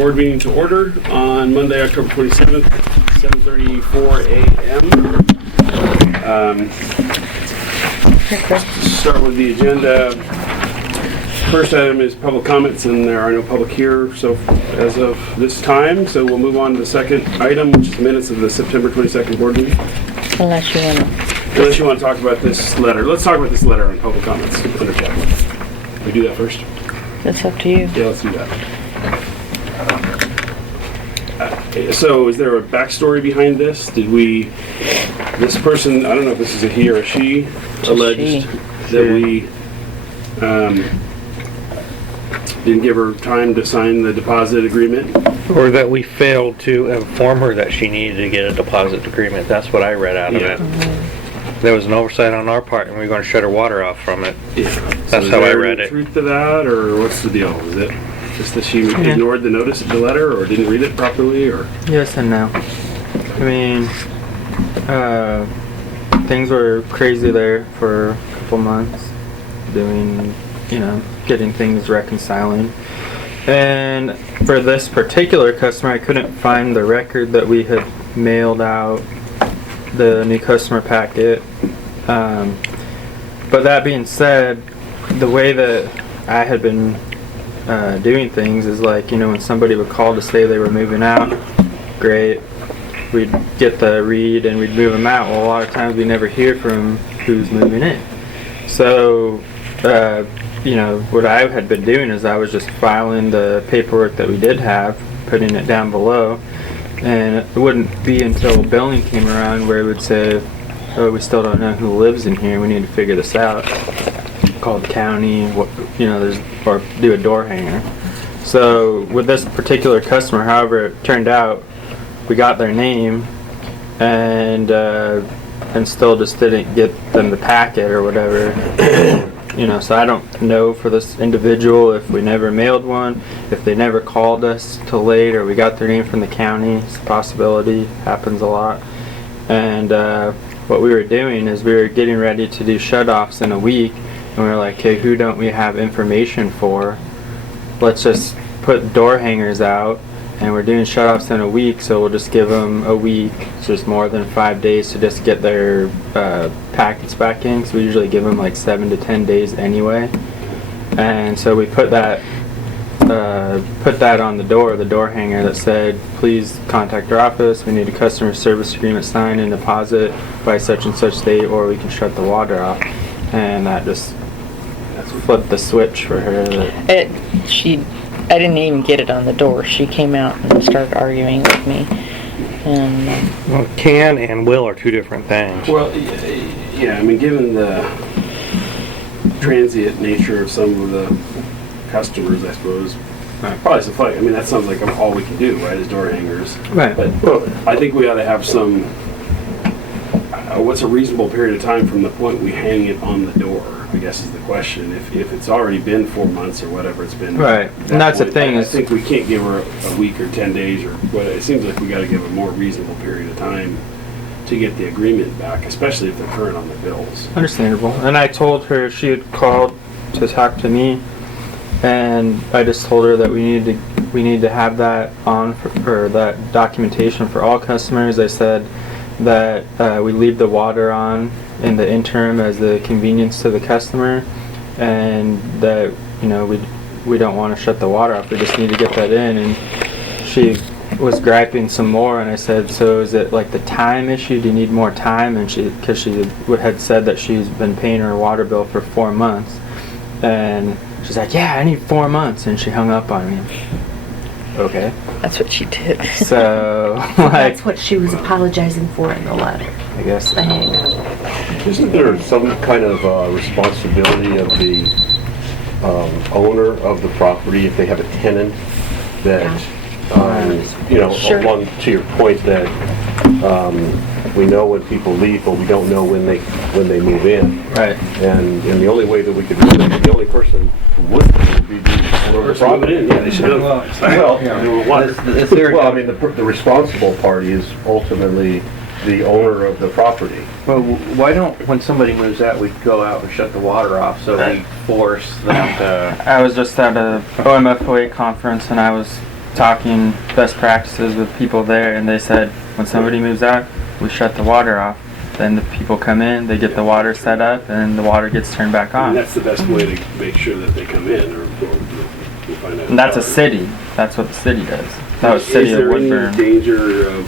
board meeting to order on Monday, October 27th, 7:34 a.m. Start with the agenda. First item is public comments, and there are no public here so as of this time. So we'll move on to the second item, which is minutes of the September 22nd board meeting. Unless you want to talk about this letter. Let's talk about this letter on public comments. Under tab. We do that first? That's up to you. Yeah, let's do that. So is there a backstory behind this? This person, I don't know if this is a he or a she, alleged that we didn't give her time to sign the deposit agreement? Or that we failed to inform her that she needed to get a deposit agreement. That's what I read out of it. Mm-hmm. There was an oversight on our part, and we were going to shut her water off from it. Yeah. That's how I read it. Is there truth to that, or what's the deal? Is it just that she ignored the notice of the letter, or didn't read it properly, or? Yes and no. I mean, things were crazy there for a couple months, getting things reconciling. And for this particular customer, I couldn't find the record that we had mailed out the new customer packet. But that being said, the way that I had been doing things is like, when somebody would call to say they were moving out, great, we'd get the read and we'd move them out. Well, a lot of times we never hear from who's moving in. So, what I had been doing is I was just filing the paperwork that we did have, putting it down below, and it wouldn't be until billing came around where it would say, oh, we still don't know who lives in here, we need to figure this out. Call the county, or do a door hanger. So with this particular customer, however it turned out, we got their name and still just didn't get them the packet or whatever. So I don't know for this individual if we never mailed one, if they never called us till late, or we got their name from the county. It's a possibility, happens a lot. And what we were doing is we were getting ready to do shut-offs in a week, and we were like, okay, who don't we have information for? Let's just put door hangers out, and we're doing shut-offs in a week, so we'll just give them a week, so it's more than 5 days to just get their packets back in, because we usually give them like 7 to 10 days anyway. And so we put that on the door hanger that said, please contact our office, we need a customer service agreement signed and deposit by such and such date, or we can shut the water off. And that just flipped the switch for her. I didn't even get it on the door. She came out and started arguing with me. And well, can and will are two different things. Well, yeah, given the transient nature of some of the customers, I suppose, probably suffice. That sounds like all we can do, right, is door hangers. Right. But I think we ought to have some, what's a reasonable period of time from the point we hang it on the door, I guess is the question. If it's already been 4 months or whatever it's been. Right. And that's the thing. I think we can't give her a week or 10 days or what. It seems like we got to give a more reasonable period of time to get the agreement back, especially if they're current on their bills. Understandable. And I told her she had called to talk to me, and I just told her that we need to have that on for that documentation for all customers. I said that we leave the water on in the interim as the convenience to the customer, and that we don't want to shut the water off, we just need to get that in. And she was griping some more, and I said, so is it like the time issue, do you need more time? And because she had said that she's been paying her water bill for 4 months, and she's like, yeah, I need 4 months, and she hung up on me. Okay. That's what she did. So, that's what she was apologizing for in the letter. I guess. The hang up. Isn't there some kind of responsibility of the owner of the property if they have a tenant that, Sure. along to your point that we know when people leave, but we don't know when they move in. Right. And the only way that we could do it, the only person who would be the owner of the property. Yeah, they should have. The responsible party is ultimately the owner of the property. Well, why don't, when somebody moves out, we go out and shut the water off so we force them to... I was just at a OMFOA conference, and I was talking best practices with people there, and they said when somebody moves out, we shut the water off. Then the people come in, they get the water set up, and the water gets turned back And on. that's the best way to make sure that they come in, or we'll find out. And that's a city. That's what the city does. That was Is city of there any Woodburn. danger of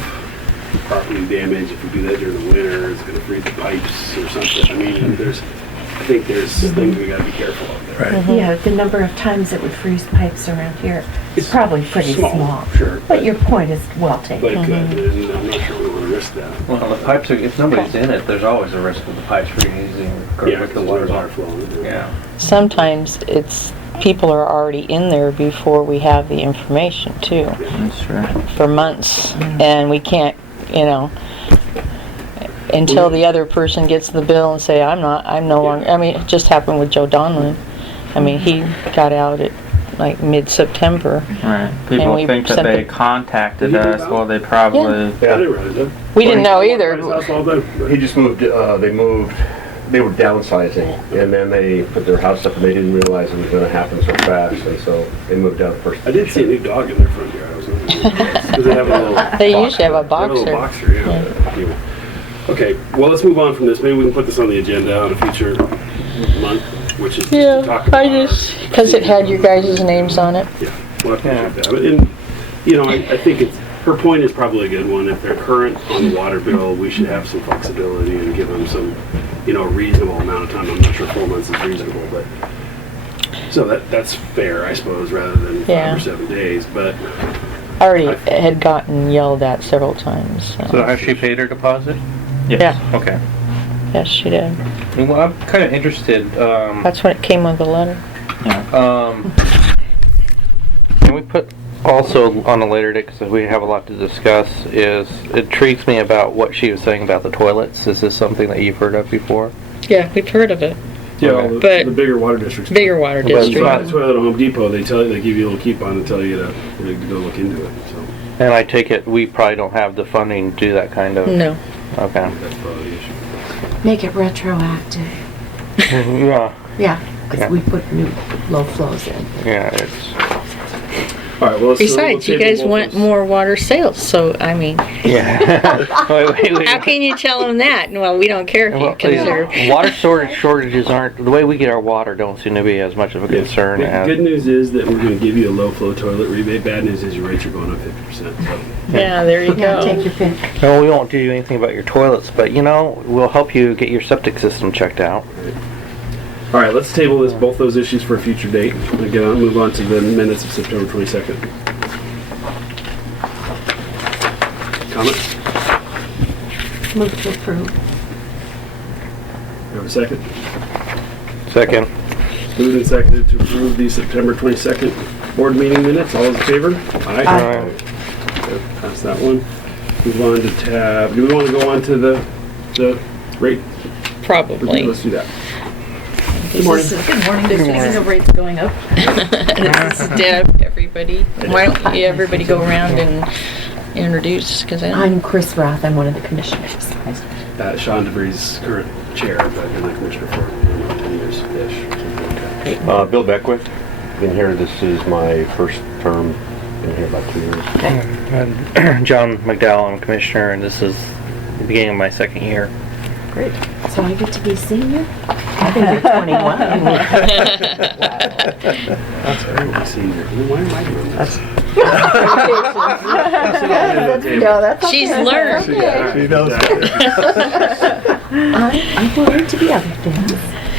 property damage if we do that during the winter? It's gonna freeze the pipes or something. I mean, I think there's things we gotta be careful of there. Mm-hmm. Yeah, the number of times it would freeze pipes around here is probably pretty small. Sure. But your point is well But taken. it could, and I'm not sure we wanna risk that. Well, the pipes are, if nobody's in it, there's always a risk of the pipes freezing, or Yeah, with the the water's water on. flowing. Yeah. Sometimes people are already in there before we have the information too, That's true. for months, and we can't, until the other person gets the bill and say, I'm no longer, I mean, it just happened with Joe Donlin. I mean, he got out at like mid-September. Right. People we think that sent they the- contacted Did he us. move Well, they probably. I didn't realize that. We didn't know His either. house all done. He just moved, they were downsizing, and then they put their house up, and they didn't realize it was gonna happen so fast, and so they moved out first. I did see a new dog in their front yard. I was wondering. Because they have a little. They usually have a They have a little boxer. boxer, yeah. Anyway. Okay, well, let's move on from this. Maybe we can put this on the agenda on a future month, which is just to talk about. Because it had your guys' names on it. Yeah, well, I appreciate that. And, I think her point is probably a good one. If they're current on the water bill, we should have some flexibility and give them some, a reasonable amount of time. I'm not sure 4 months is reasonable, but, so that's fair, I suppose, rather than 5 or 7 days, but. I already had gotten yelled at several times. So has she paid her deposit? Yeah, Okay. yes, she did. Well, I'm kind of interested, That's when it came with the letter. can we put also on a later date, because we have a lot to discuss, is, it intrigues me about what she was saying about the toilets. Is this something that you've heard of before? Yeah, we've heard of it. Yeah, Okay. But- the bigger water districts. Bigger water But- district. That's why at Home Depot, they give you a little coupon and tell you to go look into it, so And I take it we probably don't have the funding to do that kind of... No. Okay. that's probably the issue. Make it retroactive. Yeah, Yeah, Yeah. because we put new low flows in. yeah, it's... All right, well, Besides, you guys want more water sales, so, I mean, Yeah. Wait. how can you tell them that? Well, we don't care if you Well, consider. water shortages aren't, the way we get our water don't seem to be as much of a concern The as... good news is that we're gonna give you a low flow toilet rebate. Bad news is your rates are going up 50%, so. Yeah, there you Yeah, take go. your pick. No, we won't do anything about your toilets, but we'll help you get your septic system checked out. All right, let's table both those issues for a future date. Again, I'll move on to the minutes of September 22nd. Comments? Move to approve. You have a second? Second. Moved and seconded to approve the September 22nd board meeting minutes. All those in favor? Aye. Aye. Okay, pass that one. Move on to tab. Do we want to go on to the rate? Probably. Let's do that. Good morning. Good morning. This is the rates going up. This is Deb, everybody. Why don't everybody go around and introduce, because I'm Chris Roth. I'm one of the commissioners. Sean DeVries, current chair, but I've been the commissioner for 10 years-ish. Bill Beckwith, been here, this is my first term, been here about 2 years. And John McDowell, I'm commissioner, and this is the beginning of my second year. Great. So I get to be senior? I think you're 21. That's very senior. Why am I doing this? No, that's okay. she's learned. She knows. I'm willing to be other things.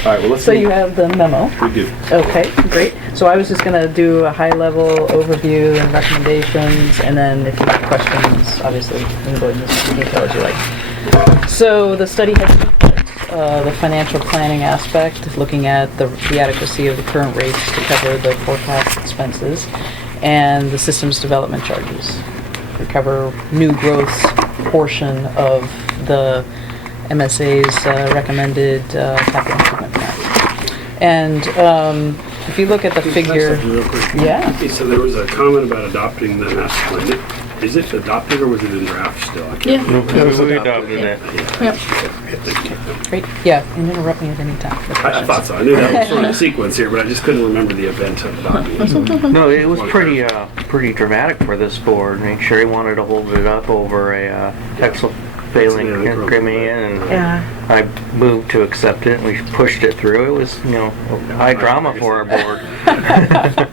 All right, well, let's So see. you have the memo. We do. Okay, great. So I was just gonna do a high-level overview and recommendations, and then if you have questions, obviously, you can go into as much detail as you like. So the study has two parts. The financial planning aspect, looking at the adequacy of the current rates to cover the forecast expenses, and the systems development charges. We cover new growth's portion of the MSA's recommended capital improvement plan. And if you look at the Can I ask figure, something real quick? yeah. Okay, so there was a comment about adopting the master plan. Is it adopted or was it in draft still? I can't remember. It was adopted. adopted it. Yep. Great, yeah, and interrupt me at any time. for I questions. thought so. I knew that was sort of the sequence here, but I just couldn't remember the event of adopting it. So- No, it was pretty dramatic for this board. I mean, Sherry wanted to hold it up over a Texel failing Yeah, they broke it, Crimean, and Yeah. I moved to accept it, and we pushed it through. It was, high drama for our board.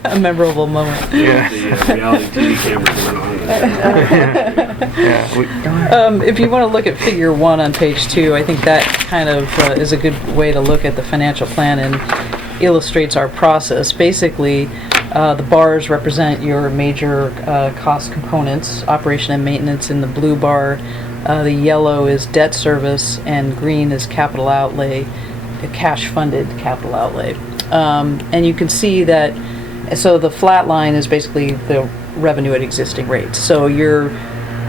A memorable moment. Yeah. The reality TV cameras went on. Yeah, If you want to look at figure 1 on page 2, I think that kind of is a good way to look at the financial plan and illustrates our process. Basically, the bars represent your major cost components, operation and maintenance in the blue bar. The yellow is debt service, and green is capital outlay, cash-funded capital outlay. And you can see that, so the flat line is basically the revenue at existing rates. So you're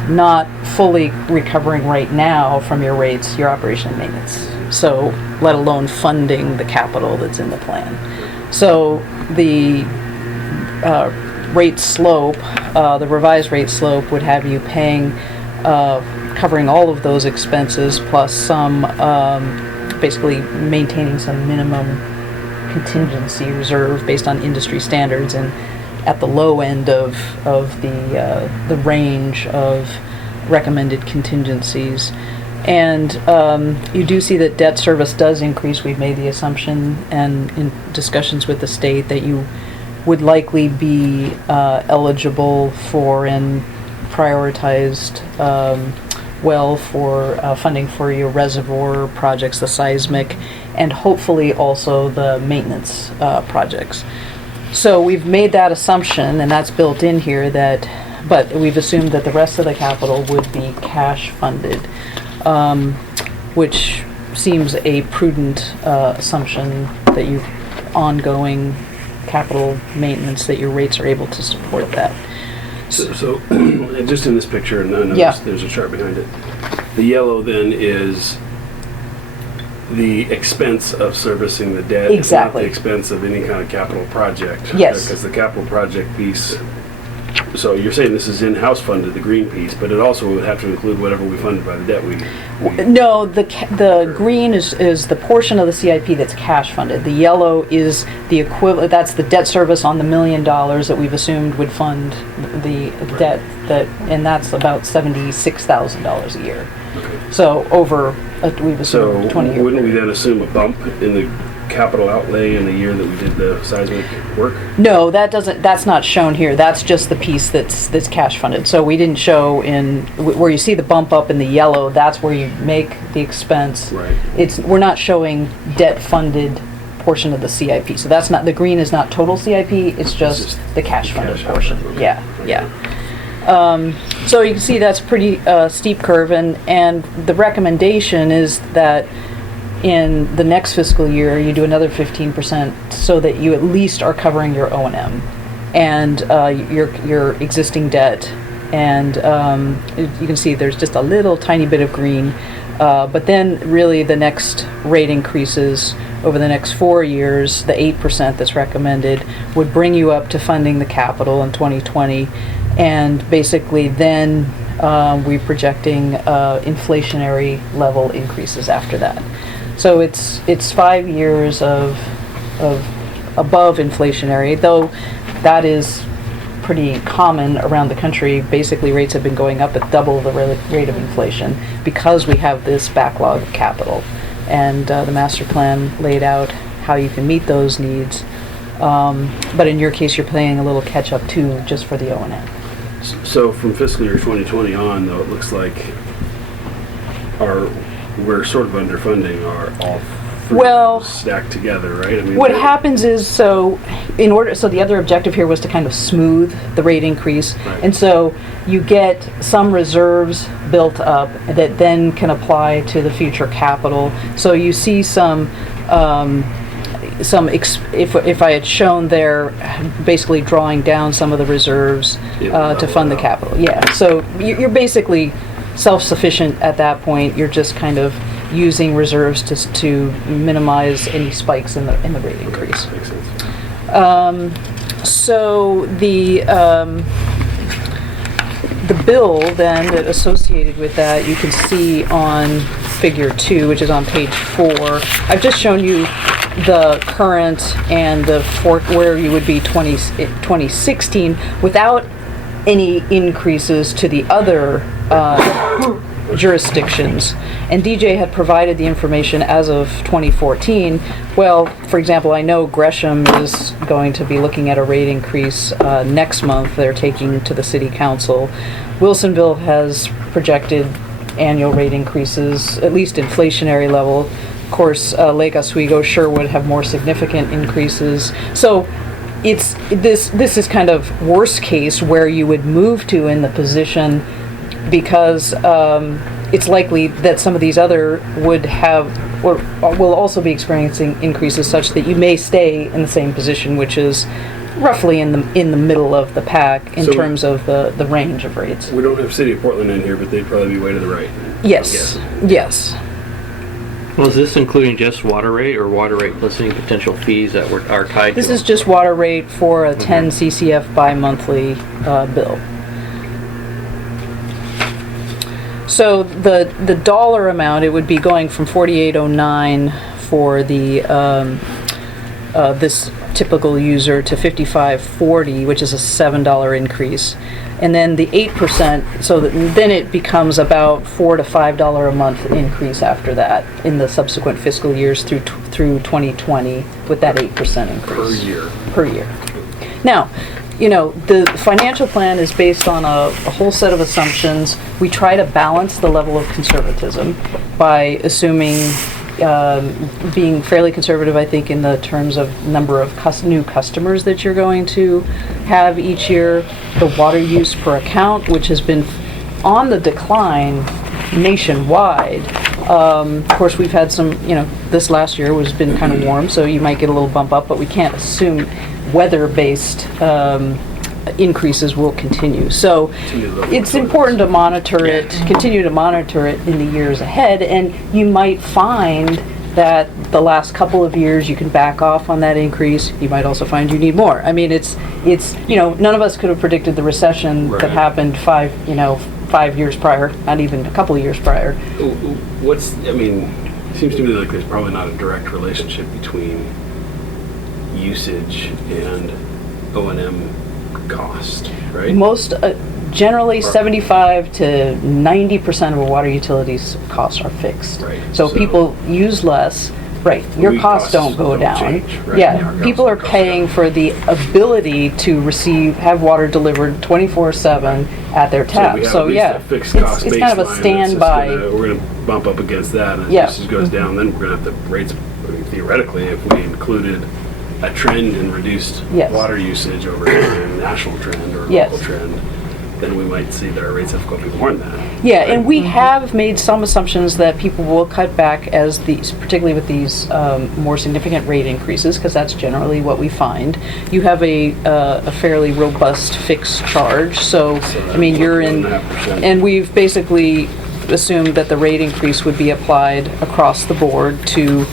not fully recovering right now from your rates, your operation and maintenance. So, let alone funding the capital that's in the plan. So the rate slope, the revised rate slope would have you paying, covering all of those expenses plus some, basically maintaining some minimum contingency reserve based on industry standards, and at the low end of the range of recommended contingencies. And you do see that debt service does increase. We've made the assumption, and in discussions with the state, that you would likely be eligible for and prioritized well for funding for your reservoir projects, the seismic, and hopefully also the maintenance projects. So we've made that assumption, and that's built in here, but we've assumed that the rest of the capital would be cash funded, which seems a prudent assumption that you ongoing capital maintenance, that your rates are able to support that. So just in this picture, and I know Yeah. there's a chart behind it. The yellow then is the expense of servicing the debt. Exactly. It's not the expense of any kind of capital project. Yes. Because the capital project piece, so you're saying this is in-house funded, the green piece, but it also would have to include whatever we funded by the debt we No, the green is the portion of the CIP that's cash funded. The yellow is the equivalent, that's the debt service on the $1 million that we've assumed would fund the debt, and that's about $76,000 a year. So over, we've So assumed 20 year wouldn't we period. then assume a bump in the capital outlay in the year that we did the seismic work? No, that's not shown here. That's just the piece that's cash funded. So we didn't show where you see the bump up in the yellow, that's where you make the expense. Right. We're not showing debt funded portion of the CIP. So that's not, the green is not total CIP, it's just the cash funded cash portion. outlay, okay. Yeah. So you can see that's pretty steep curve, and the recommendation is that in the next fiscal year you do another 15% so that you at least are covering your O&M and your existing debt. And you can see there's just a little tiny bit of green, but then really the next rate increases over the next 4 years, the 8% that's recommended, would bring you up to funding the capital in 2020. And basically then we're projecting inflationary level increases after that. So it's 5 years of above inflationary, though that is pretty common around the country. Basically rates have been going up at double the rate of inflation because we have this backlog of capital. And the master plan laid out how you can meet those needs. But in your case, you're playing a little catch up too, just for the O&M. So from fiscal year 2020 on, though, it looks like we're sort of underfunding all three Well, stacked together, right? I mean, what happens is, so the other objective here was to kind of smooth the rate increase. Right. And so you get some reserves built up that then can apply to the future capital. So you see if I had shown there, basically drawing down some of the reserves to fund the capital. Yeah, so you're basically self-sufficient at that point. You're just kind of using reserves to minimize any spikes in the rate increase. Makes sense. So the bill then that associated with that, you can see on figure 2, which is on page 4. I've just shown you the current and the where you would be 2016 without any increases to the other jurisdictions. And DJ had provided the information as of 2014. Well, for example, I know Gresham is going to be looking at a rate increase next month. They're taking to the city council. Wilsonville has projected annual rate increases, at least inflationary level. Of course, Lake Oswego, Sherwood have more significant increases. So it's this is kind of worst case where you would move to in the position, because it's likely that some of these other would have or will also be experiencing increases such that you may stay in the same position, which is roughly in the middle of the pack in terms of the range of rates. We don't have City of Portland in here, but they'd probably be way to the right. Yes, yes. Well, is this including just water rate or water rate plus any potential fees that are tied to This it? is just water rate for a 10 CCF bi-monthly bill. So the dollar amount, it would be going from 4809 for the this typical user to 5540, which is a $7 increase. And then the 8%, so then it becomes about $4 to $5 a month increase after that in the subsequent fiscal years through 2020 with that 8% increase. Per year. Now, you know, the financial plan is based on a whole set of assumptions. We try to balance the level of conservatism by assuming being fairly conservative, I think, in the terms of number of new customers that you're going to have each year, the water use per account, which has been on the decline nationwide. Of course, we've had some, you know, this last year has been kind of warm, so you might get a little bump up, but we can't assume weather-based increases will continue. So it's important to monitor it, continue to monitor it in the years ahead, and you might find that the last couple of years you can back off on that increase. You might also find you need more. I mean, it's you know, none of us could have predicted the recession that happened 5 years prior, not even a couple of years prior. It seems to me like there's probably not a direct relationship between usage and O&M cost, right? Most, generally 75 to 90% of a water utility's costs are fixed. Right. So people use less, right, your costs don't go down. Change, right? Yeah, people are paying for the ability to have water delivered 24/7 at their tap. So yeah, a fixed cost it's kind of a baseline standby. we're going to bump up against that, and Yeah. if usage goes down, then we're going to have the rates. I mean, theoretically, if we included a trend in reduced Yes. water usage over a national trend or Yes. local trend, then we might see that our rates have to be more than that. Yeah, right? and we have made some assumptions that people will cut back as these, particularly with these more significant rate increases, because that's generally what we find. You have a fairly robust fixed charge, so I mean, you're in, 1.5%. and we've basically assumed that the rate increase would be applied across the board to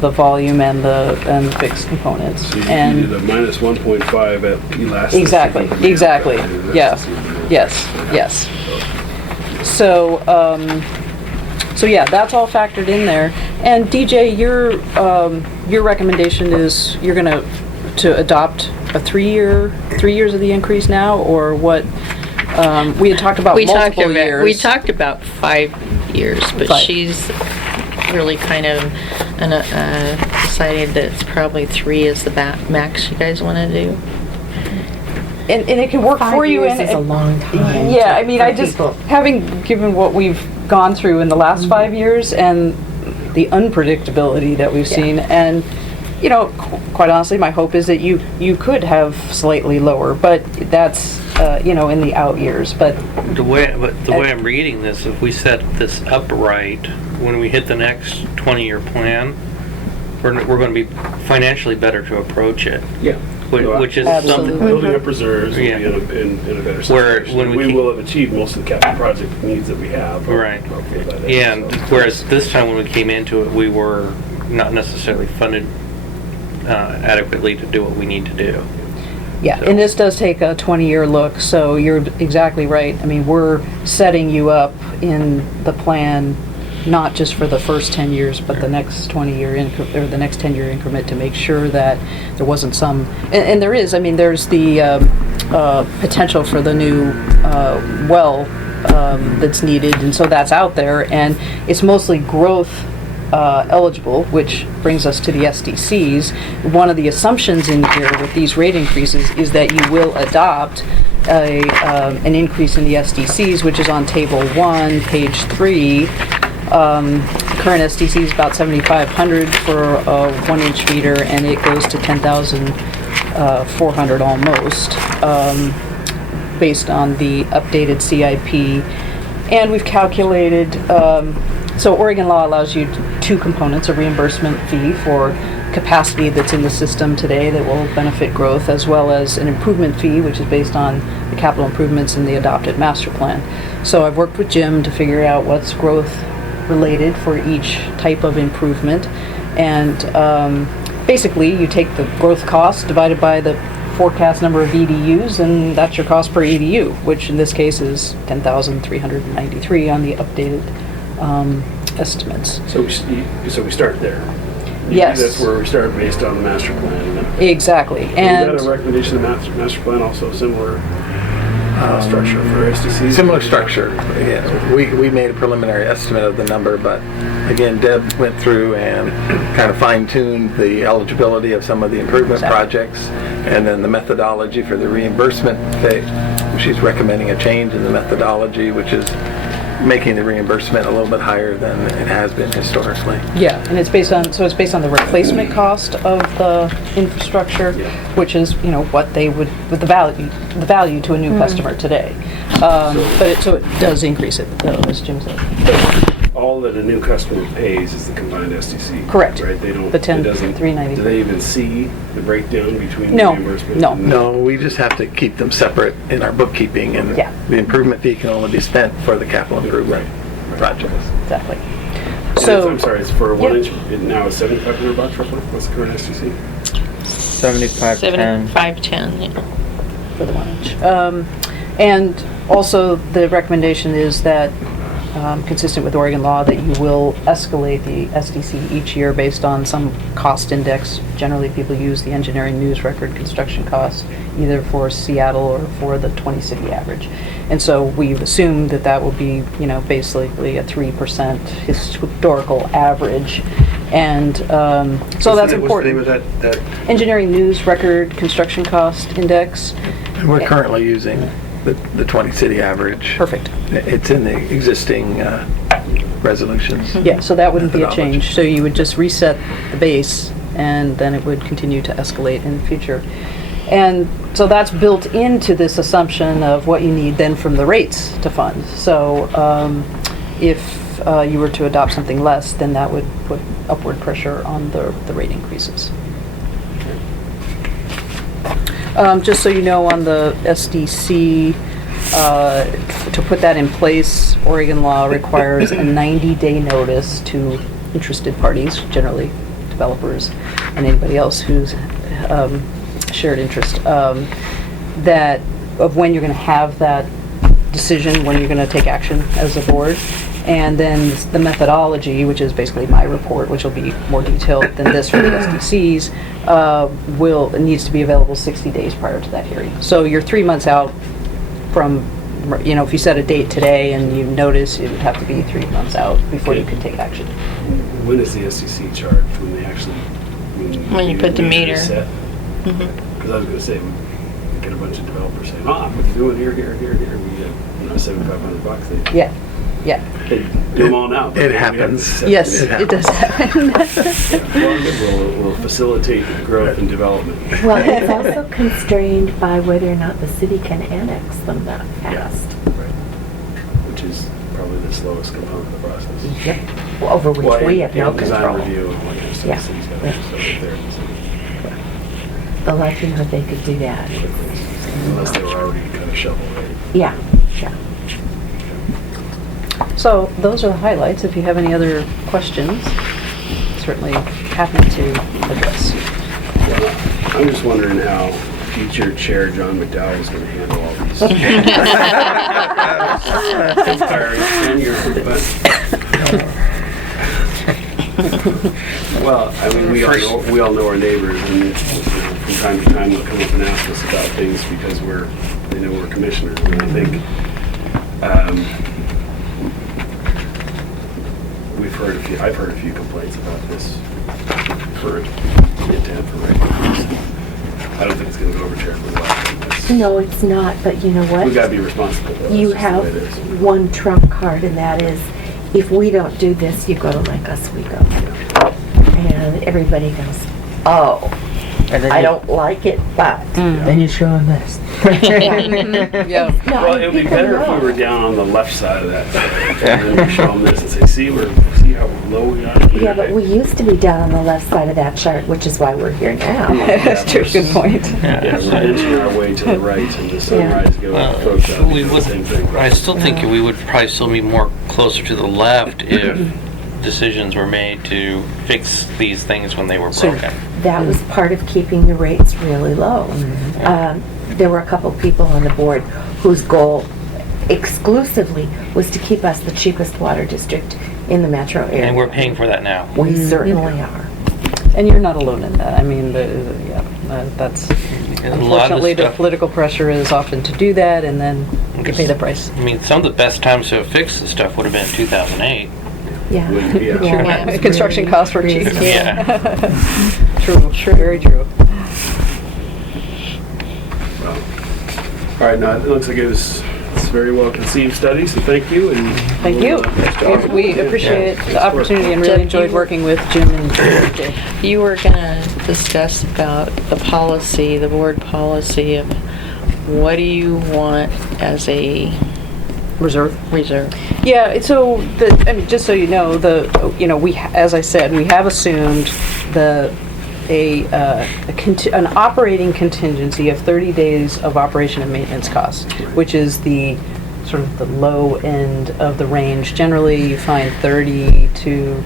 the volume and the fixed components. So you And do the minus 1.5 at elasticity. Exactly. Yeah. Yes. So, so yeah, that's all factored in there. And DJ, your recommendation is you're gonna to adopt a 3 years of the increase now, or what? We had talked about multiple years. We talked about 5 years, but Right. she's really kind of decided that it's probably 3 is the max you guys want to do. And it can work 5 for you. years is a long time. Yeah, I mean, for I just, people. having given what we've gone through in the last 5 years and the unpredictability that we've seen, and, you know, quite honestly, my hope is that you could have slightly lower, but that's, you know, in the out years, but The way I'm reading this, if we set this up right, when we hit the next 20-year plan, we're going to be financially better to approach it. Yeah. Which is Absolutely. something. Building up reserves will Yeah. be in a better Where situation. when we we keep- will have achieved most of the capital project needs that we have. Right. hopefully by then, Yeah, and so. whereas this time when we came into it, we were not necessarily funded adequately to do what we need to do. Yeah, and this does take a 20-year look, so you're exactly right. I mean, we're setting you up in the plan, not just for the first 10 years, but the next 20-year or the next 10-year increment to make sure that there wasn't some, and there is, I mean, there's the potential for the new well that's needed, and so that's out there, and it's mostly growth eligible, which brings us to the SDCs. One of the assumptions in here with these rate increases is that you will adopt an increase in the SDCs, which is on table 1, page 3. Current SDC is about 7,500 for a 1-inch meter, and it goes to 10,400 almost, based on the updated CIP. And we've calculated, so Oregon law allows you two components, a reimbursement fee for capacity that's in the system today that will benefit growth, as well as an improvement fee, which is based on the capital improvements in the adopted master plan. So I've worked with Jim to figure out what's growth related for each type of improvement. And basically, you take the growth cost divided by the forecast number of EDUs, and that's your cost per EDU, which in this case is 10,393 on the updated estimates. So we start there. Yes. That's where we start based on the master plan. Exactly. And And is that a recommendation of the master plan also similar structure for SDCs? Similar structure. Again, we made a preliminary estimate of the number, but again, Deb went through and kind of fine-tuned the eligibility of some of the improvement projects, and then the methodology for the reimbursement. She's recommending a change in the methodology, which is making the reimbursement a little bit higher than it has been historically. yeah, and it's based on the replacement cost of the infrastructure, which is, you know, what they would, with the value to a new customer today. But it does increase it, though, as Jim said. All that a new customer pays is the combined SDC. Correct. Right? They don't. The it doesn't- 10,393. Do they even see the breakdown between No, the reimbursement? no. No, we just have to keep them separate in our bookkeeping, and Yeah. the improvement fee can only be spent for the capital improvement projects. Exactly. And So, I'm sorry, it's for a Yeah. 1-inch. Now it's $7,500 roughly. What's the current SDC? 7510. 510, yeah. for the 1-inch. And also, the recommendation is that, consistent with Oregon law, that you will escalate the SDC each year based on some cost index. Generally, people use the engineering news record construction cost, either for Seattle or for the 20-city average. And so we've assumed that that will be, you know, basically a 3% historical average. And so that's important. What's the name of that? Engineering news record construction cost index. And we're currently using the 20-city average. Perfect. It's in the existing resolutions. Yeah, so that wouldn't be a Methodology. change. So you would just reset the base, and then it would continue to escalate in the future. And so that's built into this assumption of what you need then from the rates to fund. So if you were to adopt something less, then that would put upward pressure on the rate increases. Just so you know, on the SDC, to put that in place, Oregon law requires a 90-day notice to interested parties, generally developers and anybody else who's shared interest, that of when you're going to have that decision, when you're going to take action as a board. And then the methodology, which is basically my report, which will be more detailed than this for the SDCs, needs to be available 60 days prior to that hearing. So you're 3 months out from, you know, if you set a date today and you notice, it would have to be 3 months out before you can take action. When is the SDC charged? When they actually... When you put the meter. Because I was going to say, we get a bunch of developers saying, what are you doing here? We get, you know, $7,500. Yeah, yeah. They do them all now. but It we have to happens. set- Yes, It it does happen. Will facilitate growth and development. Well, it's also constrained by whether or not the city can annex them that fast. Right. Which is probably the slowest component of the process. Yep. Well, over which we have no Design control. review and all that stuff. Yeah. The city's got to Yeah. have stuff right there. The likelihood they could do that. Unless they were already kind of shovel ready. Yeah, yeah. So those are the highlights. If you have any other questions, certainly happy to address. I'm just wondering how future Chair John McDowell is going to handle all these. Expiring tenure, well, I mean, we all know our neighbors, and from time to time they'll come up and ask us about things because they know we're commissioners. And I think I've heard a few complaints about this current intent for rate increase. I don't think it's going to go over terribly well. No, it's not, but you know what? We've got to be responsible. Though. You That's just the have way it is. one trump card, and that is, if we don't do this, you go to like us, we go. And everybody goes, oh, I don't like it, but. Then you show them this. Yeah. No, Well, it would be people better if know. we were down on the left side of that. And then we show them this and say, see how low we are? Yeah, but we used to be down on the left side of that chart, which is why we're here now. That's true, good point. Yeah, we're inching our way to the right and the sunrise going folks out. We The would, same thing. I still think we would probably still be more closer to the left if decisions were made to fix these things when they were broken. That was part of keeping the rates really low. There were a couple people on the board whose goal exclusively was to keep us the cheapest water district in the metro area. And we're paying for that now. We certainly are. And you're not alone in that. I mean, that's, And a lot of unfortunately, the stuff- political pressure is often to do that, and then you pay the price. I mean, some of the best times to have fixed this stuff would have been 2008. Yeah. Yeah. Yeah. Construction costs were cheap. Reasonable. Yeah. True, very true. Well, all right, now it looks like it's very well conceived study, so thank you. And Thank we'll, you. We appreciate Yeah. the opportunity and really enjoyed working with Jim and Jay. You were gonna discuss about the policy, the board policy of what do you want as a Reserve. reserve? Yeah, so I mean, just so you know, as I said, we have assumed an operating contingency of 30 days of operation and maintenance costs, which is the sort of the low end of the range. Generally, you find 30 to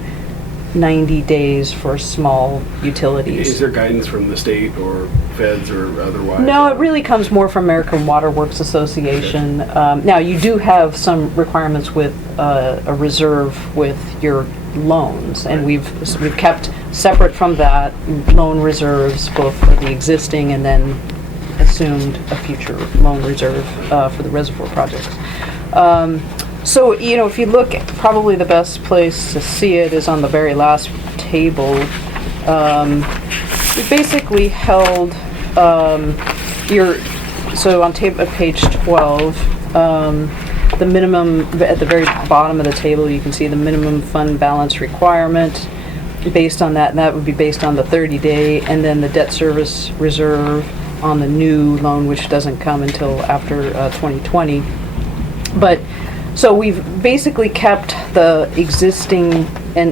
90 days for small utilities. Is there guidance from the state or feds or otherwise? No, it really comes more from American Water Works Association. Now, you do have some requirements with a reserve with your loans, and we've kept separate from that loan reserves, both for the existing and then assumed a future loan reserve for the reservoir project. So, if you look, probably the best place to see it is on the very last table. We basically held so on page 12, the minimum, at the very bottom of the table, you can see the minimum fund balance requirement based on that, and that would be based on the 30-day, and then the debt service reserve on the new loan, which doesn't come until after 2020. But so we've basically kept the existing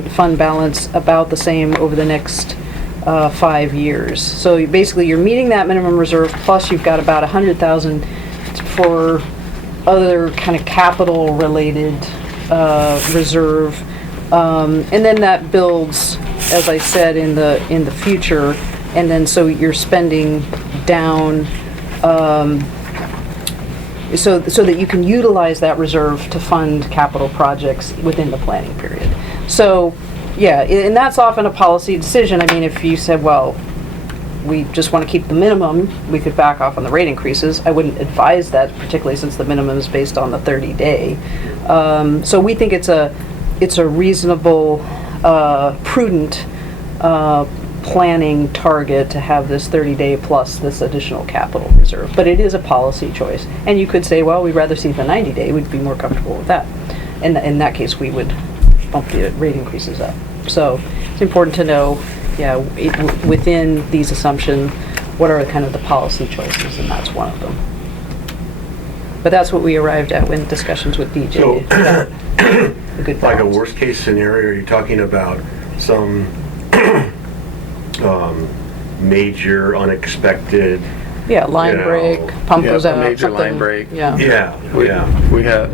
fund balance about the same over the next 5 years. So basically, you're meeting that minimum reserve, plus you've got about 100,000 for other kind of capital-related reserve, and then that builds, as I said, in the future, and then so you're spending down. So that you can utilize that reserve to fund capital projects within the planning period. So, yeah, and that's often a policy decision. I mean, if you said, well, we just want to keep the minimum, we could back off on the rate increases. I wouldn't advise that, particularly since the minimum is based on the 30-day. So we think it's a reasonable, prudent planning target to have this 30-day plus this additional capital reserve. But it is a policy choice. And you could say, well, we'd rather see the 90-day. We'd be more comfortable with that. And in that case, we would bump the rate increases up. So it's important to know, yeah, within these assumptions, what are kind of the policy choices, and that's one of them. But that's what we arrived at in discussions with DJ. So, a good like a balance. worst case scenario, are you talking about some major unexpected? Yeah, line you know, break, pump yeah, goes a out, major something. line break. Yeah. Yeah, We yeah. had,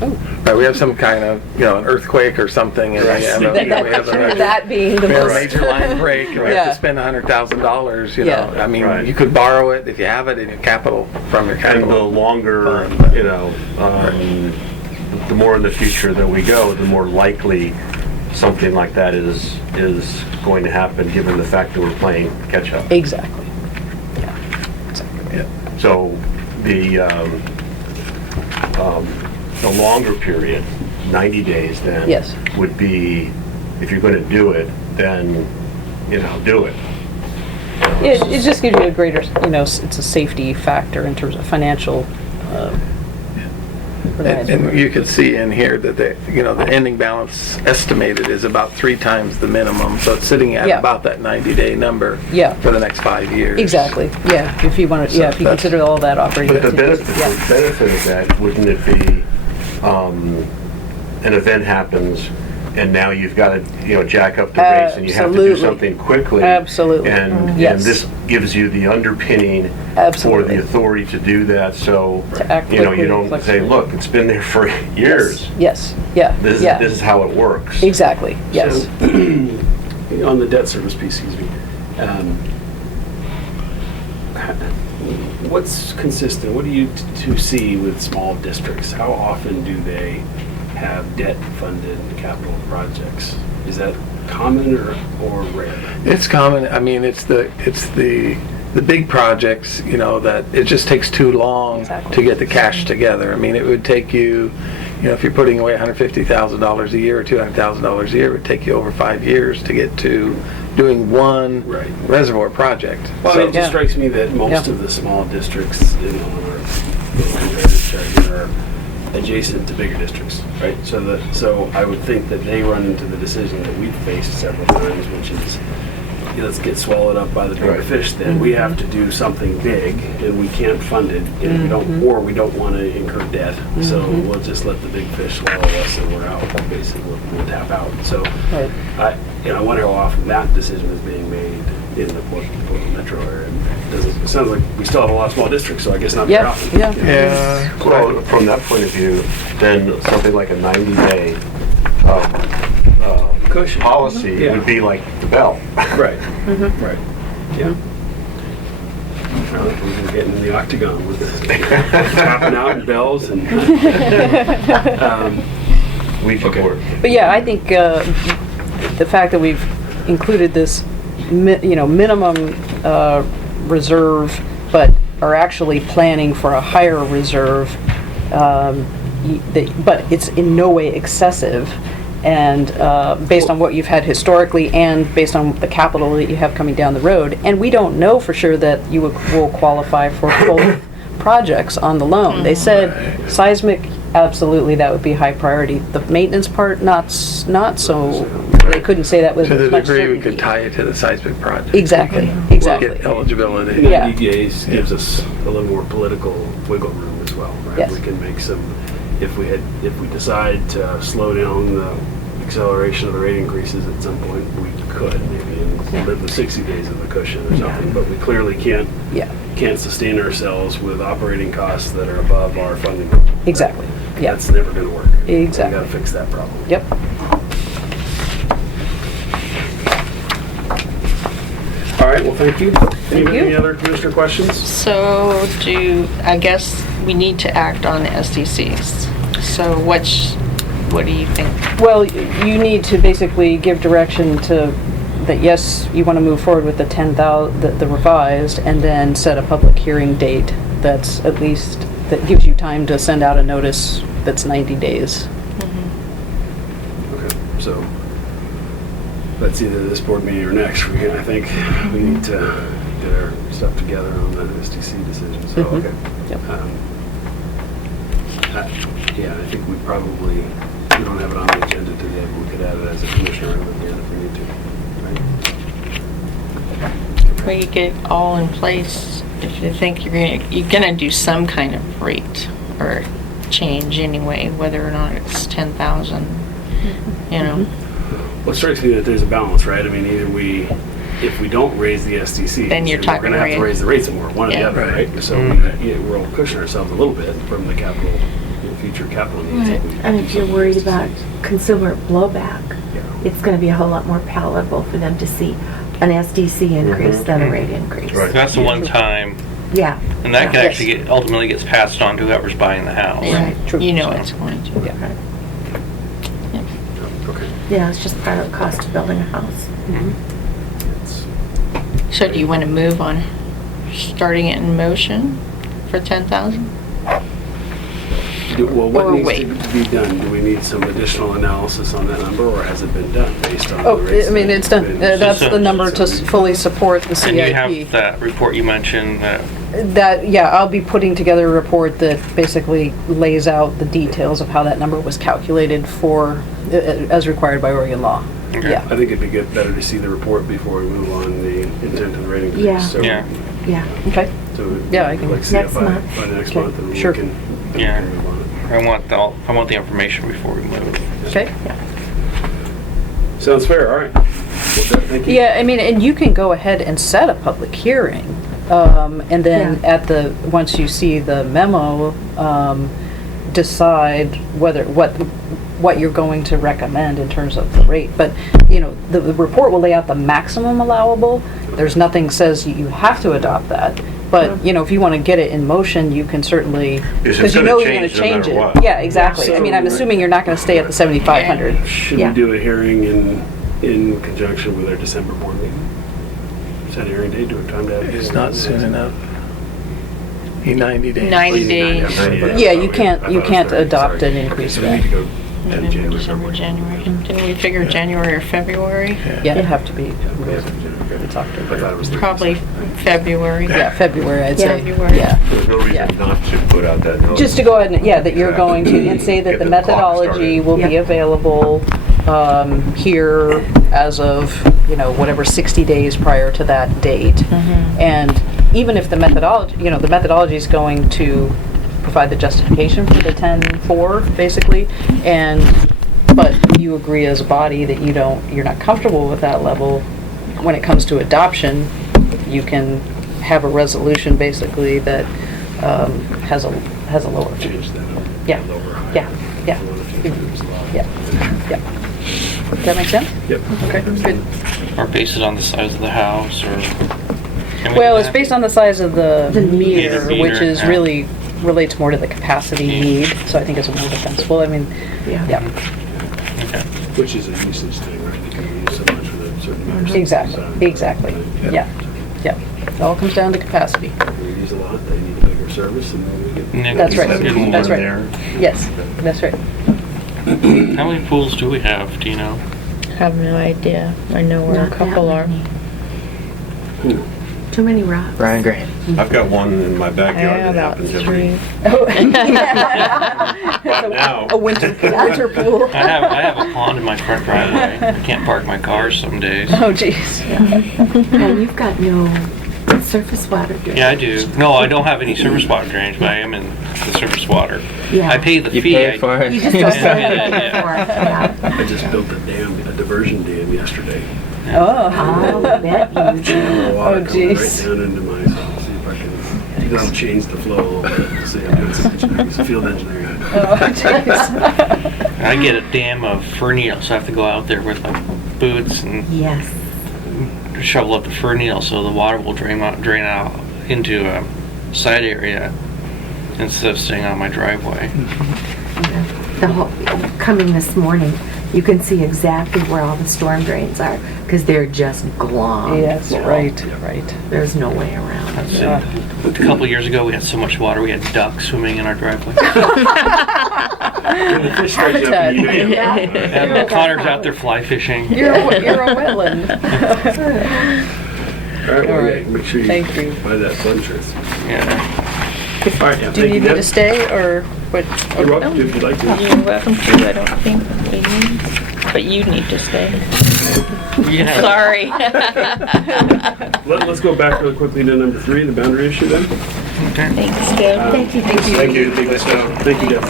Right, we have some kind of, an earthquake or something, and we have That being the we have a most. major line break, and we have Yeah. to spend $100,000, Yeah. I mean, Right. you could borrow it if you have it in your capital, from your And capital. the longer, the more in the future that we go, the more likely something like that is going to happen, given the fact that we're playing catch up. Exactly. Yeah. Exactly. So the longer period, 90 days then, Yes. would be, if you're going to do it, then, do it. It just gives you a greater, it's a safety factor in terms of financial. And you can see in here that the ending balance estimated is about 3 times the minimum, so it's sitting at Yeah. about that 90-day number Yeah. for the next 5 years. Exactly, yeah, if you want to, So if you that's- consider all that operating. But the activities, benefit of that, wouldn't it be, an event happens, and now you've got to, jack up the rates, and you have to do Absolutely. something quickly. Absolutely. And Yes. this gives you the underpinning for Absolutely. the authority to do that, so, To act quickly you and don't say, flexibly. look, it's been there for years. Yes, yeah, This yeah. is how it works. Exactly, yes. On the debt service piece, excuse me, what's consistent? What do you two see with small districts? How often do they have debt-funded capital projects? Is that common or rare? It's common. I mean, it's the big projects, that it just takes too long Exactly. to get the cash together. I mean, it would take you, if you're putting away $150,000 a year or $200,000 a year, it would take you over 5 years to get to doing one Right. reservoir project. Well, So- it just strikes me that most of the small districts in our comparative chart are adjacent to bigger districts, right? So I would think that they run into the decision that we've faced several times, which is, let's get swallowed up by the bigger Right. fish. Then we have to do something big, and we can't fund it, and we don't want to incur debt. So we'll just let the big fish swallow us, and we're out. Basically, we'll tap out. So Right. I wonder how often that decision is being made in the Portland metro area. It sounds like we still have a lot of small districts, so I guess not very Yeah, often. yeah. Yeah. Well, from that point of view, then something like a 90-day Cushion. policy Yeah. would be like the bell. Right, right, yeah. We're getting in the octagon with tapping out and bells and. We support. But yeah, I think the fact that we've included this, minimum reserve, but are actually planning for a higher reserve, but it's in no way excessive, and based on what you've had historically and based on the capital that you have coming down the road, and we don't know for sure that you will qualify for both projects on the loan. They said seismic, absolutely, that would be high priority. The maintenance part, not so. They couldn't say that with To the as much degree we certainty. could tie it to the seismic project. Exactly, Get exactly. eligibility. Yeah. 90 days gives us a little more political wiggle room as well, right? Yes. We can make some, if we decide to slow down the acceleration of the rate increases at some point, we could maybe and live the 60 days of the cushion or something, but we clearly can't sustain ourselves with operating costs that are above our funding. Exactly. Yeah. That's never going to work. Exactly. We got to fix that problem. Yep. All right, well, thank you. you. Any other commissioner questions? So I guess we need to act on the SDCs. So what do you think? Well, you need to basically give direction to that, yes, you want to move forward with the 10,000, the revised, and then set a public hearing date that's at least, that gives you time to send out a notice that's 90 days. Okay, so that's either this board meeting or next. I think we need to get our stuff together on the SDC decision, so, okay. Yep. Yeah, I think we don't have it on the agenda today, but we could add it as a commissioner item again if we need to. Right? We get all in place. If you think you're gonna do some kind of rate or change anyway, whether or not it's 10,000, Well, it strikes me that there's a balance, right? I mean, either if we don't raise the SDC, Then you're we're talking going to have to raise the rates more, one or the Yeah. other, right? So we'll cushion ourselves a little bit from the capital, future capital needs. Right. And if you're worried about consumer blowback, Yeah. it's gonna be a whole lot more palatable for them to see an SDC increase than a rate increase. Right. That's the one time, Yeah. and that can Yeah. actually get, ultimately gets passed on to whoever's buying the house. Yeah, True. you know So- it's going to. Yeah. Okay. Yeah, it's just part of the cost of building a house. So do you want to move on starting it in motion for 10,000? Well, what Or needs wait. to be done? Do we need some additional analysis on that number, or has it been done based on? Oh, the rates I mean, that it's done. have been- That's the number to fully support the And you CIP. have that report you mentioned, That, yeah, I'll be putting together a report that basically lays out the details of how that number was calculated for, as required by Oregon law. Okay. Yeah. I think it'd be good, better to see the report before we move on the intent of the rate increase. Yeah. So- Yeah. Yeah. Okay. So Yeah, I can- like see it Next by month. the next Okay, month, and we sure. can Yeah. move on it. I want the information before we move. Okay. Sounds fair, all right. Well, thank you. Yeah, I mean, and you can go ahead and set a public hearing. And then Yeah. at the, once you see the memo, decide what you're going to recommend in terms of the rate. But, you know, the report will lay out the maximum allowable. There's nothing says you have to adopt that. But, you know, if you want to get it in motion, you can certainly, It's because you gonna know you're going to change no change matter it. what. Yeah, exactly. I mean, I'm So- assuming you're not going to stay at the 7,500. Should Yeah. we do a hearing in conjunction with our December board meeting? Set a hearing date, do a time to have. It's not soon enough. Need 90 days. 90 days. Yeah, you can't adopt an increase So we need then. to go at November, January, December, February. January. Didn't we figure January or February? Yeah, it'd have to be, it's I thought it October. was Probably February. Yeah, February, I'd Yeah. say. February. Yeah. There's no Yeah. reason not to put out that notice. Just to go ahead and, yeah, that you're going to, and say that Get the the clock methodology started. will be Yeah. available here as of, you know, whatever, 60 days prior to that date. And even if the methodology, you know, the methodology is going to provide the justification for the 10-4, basically, but you agree as a body that you're not comfortable with that level, when it comes to adoption, you can have a resolution basically that has a lower fee. Change that. Yeah. Lower, higher. Yeah, yeah. One of the two is allowed. Yeah, yeah. Does that make sense? Yep. Okay, good. Or base it on the size of the house, or... Can we Well, do it's that? based on the size of the The meter, meter, which is yeah. really relates more to the capacity need, so I think it's more defensible. I mean, Yeah. yeah, Okay. Which is a usage thing, right? You can use so much with a certain amount. exactly, yeah, yeah. It all comes down to capacity. We use a lot, they need a bigger service, and then we get. Nick, That's is right. that in That's right. there? Yes, that's right. How many pools do we have, do you know? Have no idea. I know where a Not that couple are. many. Too many rocks. Brian Grant. I've got one in my I backyard have that about happens 3. But now, A winter pool. I have a pond in my front driveway. I can't park my car some days. Oh, jeez. And you've got no surface water drainage. Yeah, I do. No, I don't have any surface water drainage, but I am in the surface water. Yeah. I pay the You fee. pay for it. You just don't Yeah, pay yeah, yeah. for it. Yeah. I just built a diversion dam yesterday. Oh. I'll bet you do. The water Oh, coming jeez. right down into my, so I'll see if I can, that'll change the flow a little bit. See, I'm doing some engineering, some field engineering. Oh, jeez. I get a dam of fir needles, so I have to go out there with my boots and Yes. shovel up the fir needle so the water will drain out into a side area instead of staying on my driveway. The whole, coming this morning, you can see exactly where all the storm drains are, because they're just glom. Yes, right, right. There's no way around it. Yeah. A couple of years ago, we had so much water, we had ducks swimming in our driveway. When the fish start Habitat. jumping, you know. And Connor's out there fly fishing. You're a wetland. All right, All well, right. make sure you Thank you. buy that flood insurance. Yeah. All right, yeah, Do thank you need me Deb. to stay, or what? You're welcome to if you'd like to. You're welcome to. I don't think he needs, but you need to stay. Yeah. Sorry. Let's go back really quickly to number 3, the boundary issue then. Thanks, Deb. Thank you. Thank you. Thank you, Deb.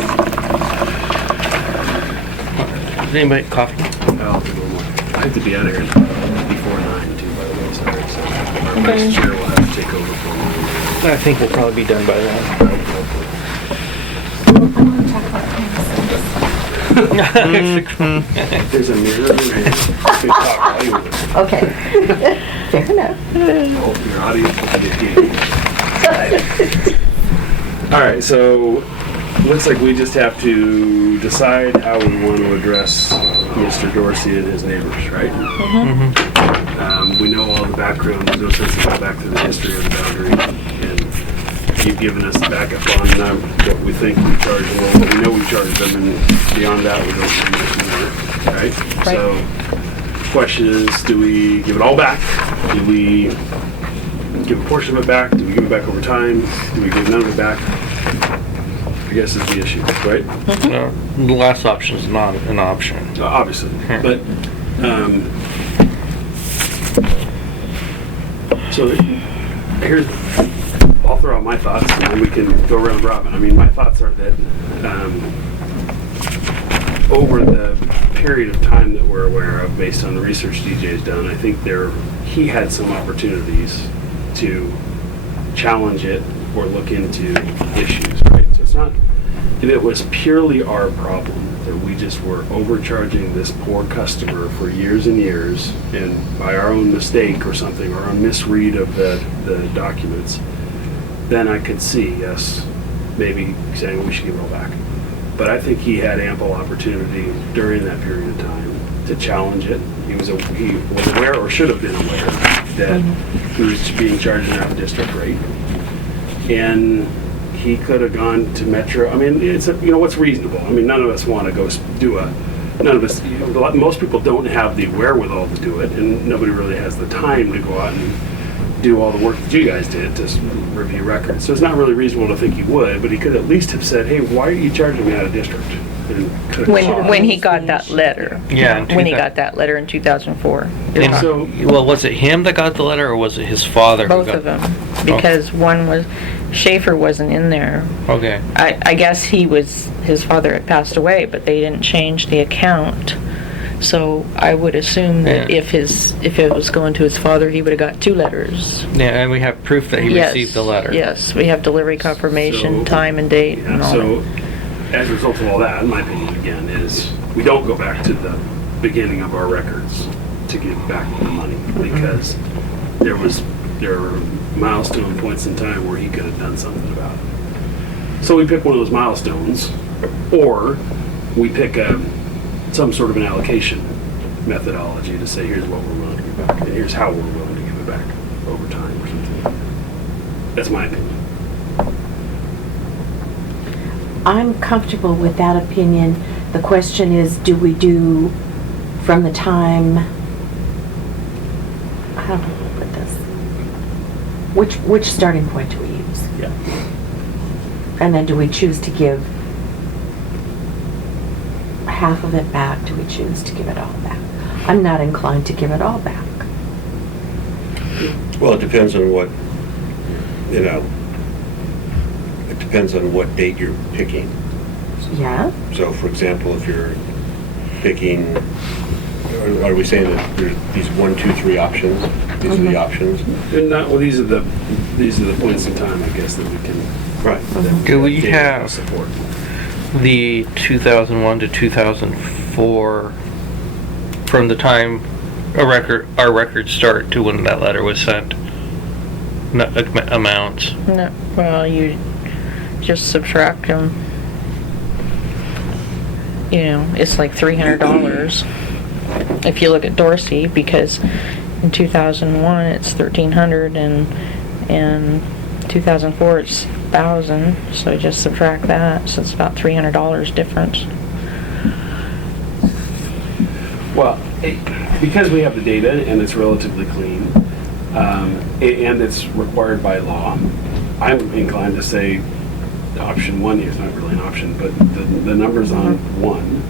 Does anybody coffee? I'll have to go more. I have to be out of here before 9 too, by the way, sorry. So our vice chair will have to take over for me. I think we'll probably be done by then. want to talk about Thomason's. There's a mirror in here. You can talk while you want. Okay. Fair enough. Hope your audience will get heated. All right, so looks like we just have to decide how we want to address Mr. Dorsey and his neighbors, right? We know all the background. There's no sense to go back to the history of the boundary. And you've given us the backup on what we think we charge them, or what we know we charge them, and beyond that, we don't see much more, right? So, question is, do we give it all back? Do we give a portion of it back? Do we give it back over time? Do we give none of it back? I guess is the issue, right? No, the last option is not an option. Obviously, but so here's, I'll throw out my thoughts and then we can go round robin. I mean, my thoughts are that over the period of time that we're aware of, based on the research DJ's done, I think he had some opportunities to challenge it or look into issues, right? So it's not, if it was purely our problem that we just were overcharging this poor customer for years and years, and by our own mistake or something, or our misread of the documents, then I could see us maybe saying we should give it all back. But I think he had ample opportunity during that period of time to challenge it. He was aware, or should have been aware, that he was being charged an out-of-district rate. And he could have gone to Metro. I mean, what's reasonable? I mean, none of us want to go do none of us, most people don't have the wherewithal to do it, and nobody really has the time to go out and do all the work that you guys did to review records. So it's not really reasonable to think he would, but he could at least have said, hey, why are you charging me out of district? And When he got that letter. Yeah. When he got that letter in 2004. And so, Well, was it him that got the letter, or was it his father? Both of them. Because one was, Schaefer wasn't in there. Okay. I guess his father had passed away, but they didn't change the account. So I would assume that if it was going to his father, he would have got 2 letters. Yeah, and we have proof that he received the letter. Yes, we have delivery confirmation, time and date, and all so that. as a result of all that, in my opinion, again, is we don't go back to the beginning of our records to give back the money, because there were milestone points in time where he could have done something about it. So we pick one of those milestones, or we pick some sort of an allocation methodology to say, here's what we're willing to give back, and here's how we're willing to give it back over time, or something. That's my opinion. I'm comfortable with that opinion. The question is, do we do from the time, how do I put this? Which starting point do we use? Yeah. And then do we choose to give half of it back? Do we choose to give it all back? I'm not inclined to give it all back. Well, it depends on what, it depends on what date you're picking. Yeah? So, for example, if you're picking, are we saying that there's these 1, 2, 3 options? These are the options? And these are the points in time, I guess, that we can. Right. Do we have support the 2001 to 2004 from the time our records start to when that letter was sent? Amounts. No, well, you just subtract them. It's like $300 if you look at Dorsey, because in 2001 it's $1,300 and 2004 it's $1,000. So just subtract that. So it's about $300 difference. Well, because we have the data and it's relatively clean, and it's required by law, I'm inclined to say option 1 is not really an option, but the number's on 1.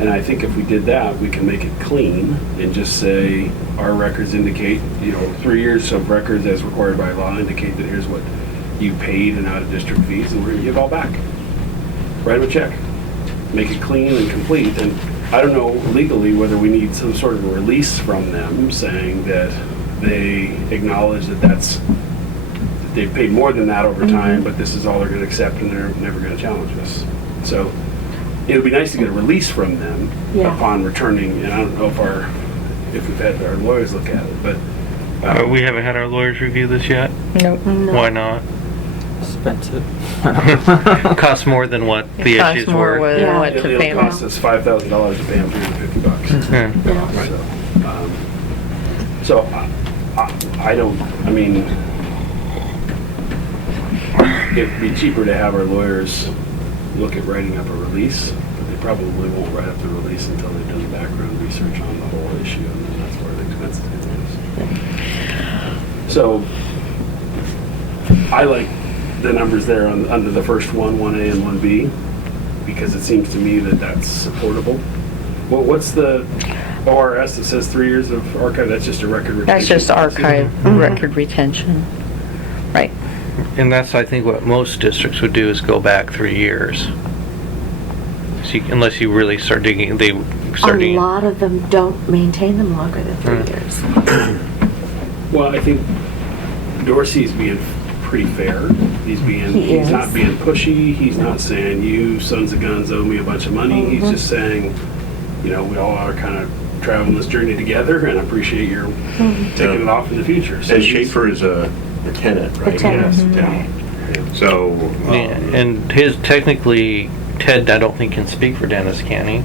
And I think if we did that, we can make it clean and just say our records indicate, 3 years of records as required by law indicate that here's what you paid in out-of-district fees, and we're going to give it all back. Write them a check. Make it clean and complete. And I don't know legally whether we need some sort of a release from them saying that they acknowledge that they've paid more than that over time, but this is all they're gonna accept and they're never gonna challenge us. So it would be nice to get a release from them Yeah. upon returning, and I don't know if we've had our lawyers look at it, but. We haven't had our lawyers review this yet. Nope. Why not? Expensive. Costs more than what the It costs issues more were. than Yeah. what to pay It'll them. cost us $5,000 to pay them $350. Yeah. Yeah. So I don't, I mean, it'd be cheaper to have our lawyers look at writing up a release, but they probably won't write up the release until they've done the background research on the whole issue, and then that's where the expenses is. So I like the numbers there under the first one, 1A and 1B, because it seems to me that that's supportable. Well, what's the ORS that says 3 years of archive? That's just a record retention. That's just archive record retention. Right. And that's, I think, what most districts would do is go back 3 years. So unless you really start digging, they start A digging. lot of them don't maintain them longer than 3 years. Well, I think Dorsey's being pretty fair. He's is. not being pushy. He's not saying, you sons of guns owe me a bunch of money. He's just saying, you know, we all are kind of traveling this journey together, and I appreciate your taking it off in the future. So And he's- Schaefer is a tenant, right? The tenant, Yes. right. So, Yeah, and his, technically, Ted, I don't think can speak for Dennis, can he?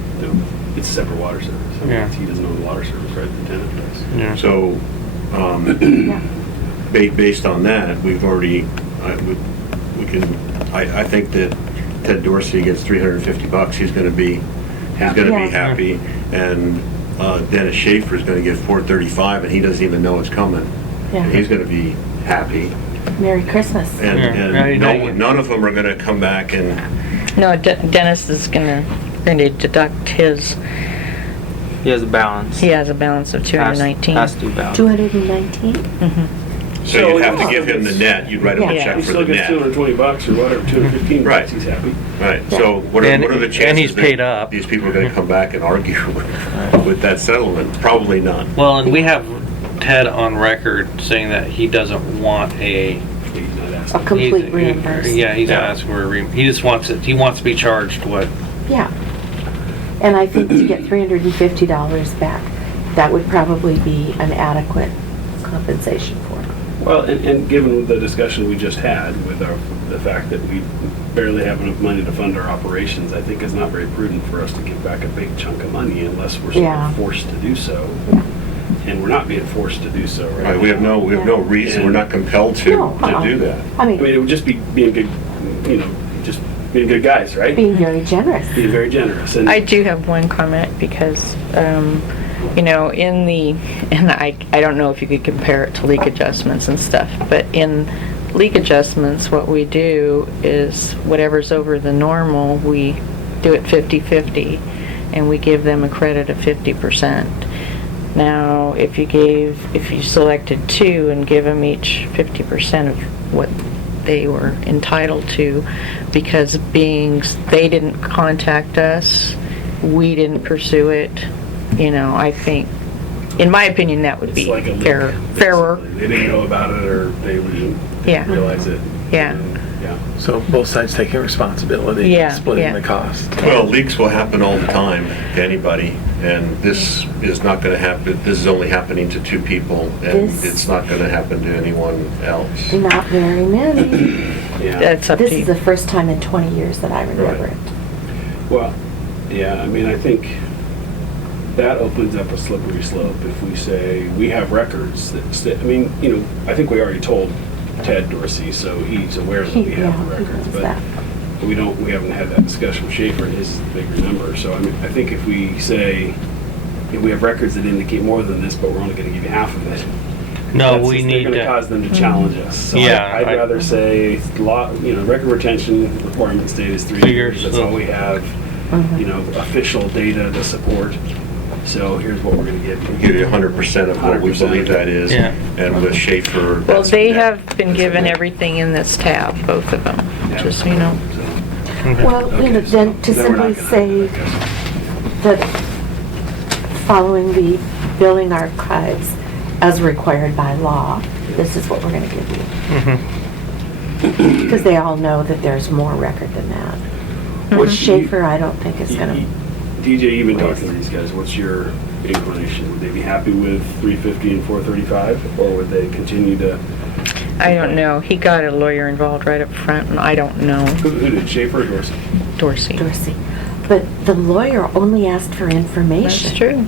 It's a separate water service. I mean, Yeah. He doesn't own the water service, right? The tenant does. Yeah. so, based on that, we've already, I think that Ted Dorsey gets $350. He's gonna be Yeah. happy. And Dennis Schaefer is gonna get $435, and he doesn't even know it's coming. And Yeah. he's gonna be happy. Merry Christmas. And, Yeah. and none of them are gonna come back and, No, Dennis is going to deduct his, He has a balance. he has a balance of 219. Past due balance. 219? so you'd have So- to give him the net, you'd write him a Yeah. check He for still the gets net. $220 or whatever, $215. Right. He's happy. Right, so what And- are the chances? and he's that paid up. These people are gonna come back and argue with that settlement? Probably none. Well, and we have Ted on record saying that he doesn't want He's not A asking. complete reimbursement. Yeah, he's not asking for a he just wants it, he wants to be charged what, Yeah. And I think to get $350 back, that would probably be an adequate compensation for it. Well, and given the discussion we just had with the fact that we barely have enough money to fund our operations, I think it's not very prudent for us to give back a big chunk of money unless we're sort Yeah. of forced to do so. And we're not being forced to do so, right? Right, we have no reason, we're not compelled to No, do that. I I mean, mean, it would just be being good, you know, just being good guys, right? being very generous. Being very generous. And I do have one comment because, you know, and I don't know if you could compare it to leak adjustments and stuff, but in leak adjustments, what we do is whatever's over the normal, we do it 50/50, and we give them a credit of 50%. Now, if you selected two and give them each 50% of what they were entitled to, because they didn't contact us, we didn't pursue it, you know, I think, in my opinion, that would it's be like a leak, fairer. basically. They didn't know about it or they didn't Yeah. realize it. Yeah. And, yeah. So both sides taking responsibility, Yeah, splitting yeah. the cost. Well, leaks will happen all the time to anybody, and this is not gonna happen, this is only happening to two people, and This- it's not gonna happen to anyone else. Not very many. Yeah. That's up to This is you. the first time in 20 years that I remember Right. it. Well, yeah, I mean, I think that opens up a slippery slope if we say, we have records that, I mean, you know, I think we already told Ted Dorsey, so he's aware that we have the He records, knows but that. we haven't had that discussion with Schaefer and his bigger number. So I mean, I think if we say, if we have records that indicate more than this, but we're only gonna give you half of it. no, that's we just- need They're gonna to, cause them to challenge us. So Yeah, I'd I- rather say, record retention requirement state is 3 3 years. years, That's so- all we have, you know, official data to support. So here's what we're gonna give you. Give you 100% of what we 100%. believe that is, Yeah. and with Schaefer. Well, that's they net. have been That's a given net. everything in this tab, both of them, Yeah. just so you know. Well, you know, Okay, so then to then we're not simply gonna say have that discussion. that following the billing archives as required by law, this is what we're gonna give you. because they all know that there's more record than that. What's Schaefer, I don't think is gonna, DJ, you've been talking to these guys. What's your inclination? Would they be happy with 350 and 435, or would they continue to? I don't know. He got a lawyer involved right up front, and I don't know. Who did, Schaefer or Dorsey? Dorsey. Dorsey. But the lawyer only asked for information. That's true.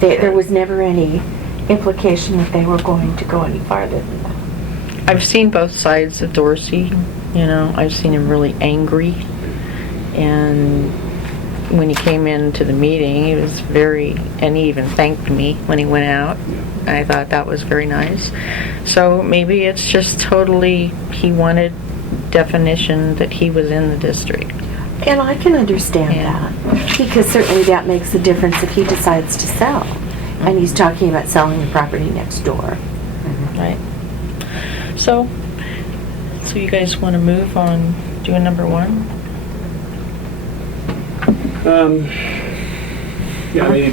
There was never any implication that they were going to go any farther than that. I've seen both sides of Dorsey, you know. I've seen him really angry, and when he came into the meeting, he was and he even thanked me when he went out. I thought that was very nice. So maybe it's just totally, he wanted definition that he was in the district. And I can understand that, because certainly that makes a difference if he decides to sell. And he's talking about selling the property next door. Right. So you guys want to move on doing number 1? Yeah, I mean,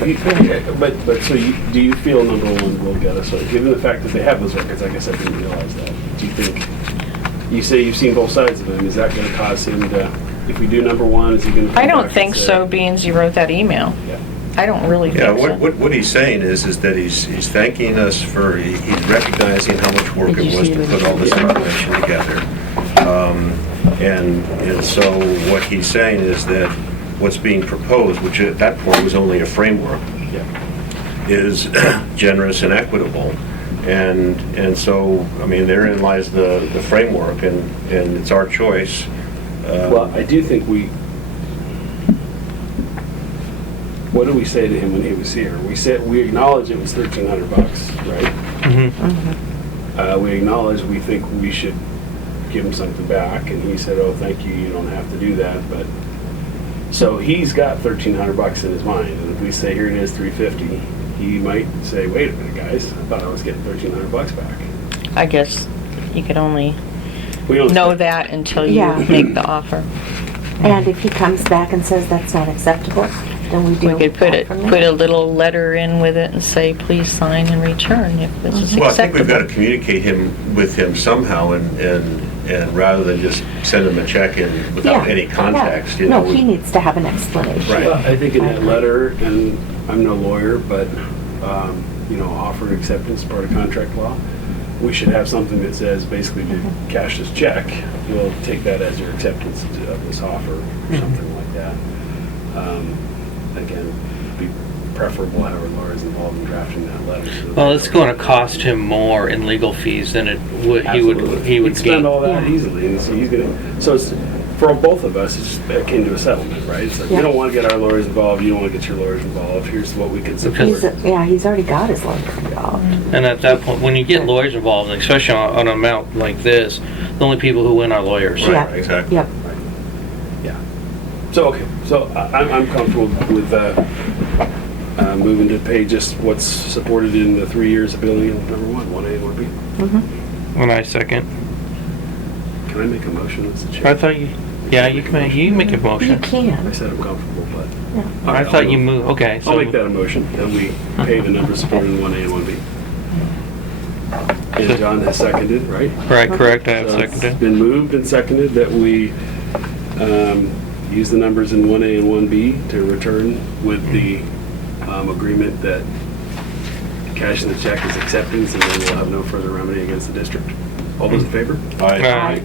but so do you feel number 1 will get us, given the fact that they have those records? I guess I didn't realize that. Do you think, you say you've seen both sides of them, is that going to cause him to, if we do number 1, is he going to? I don't think so, being as you wrote that email. Yeah. I don't really Yeah, think so. what he's saying is that he's thanking us for, he's recognizing how much work it was to put all this information together. And so what he's saying is that what's being proposed, which at that point was only a framework, is generous and equitable. And so, I mean, therein lies the framework, and it's our choice. Well, I do think what did we say to him when he was here? We acknowledge it was $1,300, right? Mm-hmm. We acknowledge we think we should give him something back, and he said, "Oh, thank you. You don't have to do that." But so he's got $1,300 in his mind, and if we say here it is $350, he might say, "Wait a minute, guys! I thought I was getting $1,300 back." I guess you could only We don't know that until you Yeah. make the offer. And if he comes back and says that's not acceptable, then we We deal could with put that from there. put a little letter in with it and say, please sign and return if this is Well, I think we've got to acceptable. communicate with him somehow, and rather than just send him a check in without Yeah, any context, yeah. you know. No, he needs to have an explanation. Right. Well, I think in that letter, and I'm no lawyer, but, offer and acceptance, part of contract law, we should have something that says, basically, to cash this check, we'll take that as your acceptance of this offer, or something like that. Again, it'd be preferable to have our lawyers involved in drafting that letter. So Well, it's going to cost him more in legal fees than it would, he would He'd spend gain. all that Yeah. easily, and so he's gonna, so it's, for both of us, it's akin to a settlement, right? It's like, Yeah. you don't want to get our lawyers involved, you don't want to get your lawyers involved, here's what we can support. He's already got his lawyer involved. And at that point, when you get lawyers involved, especially on an amount like this, the only people who win are lawyers. Yeah. Right, exactly. Yep. Yeah. So, okay, so I'm comfortable with moving to pay just what's supported in the 3 years of billing of number 1A and 1B. And I second. Can I make a motion, Mr. Chair? I thought you can make a You motion. I can. said I'm comfortable, but. Yeah. All right, I thought I'll you move. moved, okay. I'll make that a motion, that we pay the numbers supported in 1A and 1B. And John has seconded, right? Right, correct, I have So It's seconded. been moved and seconded that we use the numbers in 1A and 1B to return with the agreement that cashing the check is acceptance, and then we'll have no further remedy against the district. All those in favor? Aye.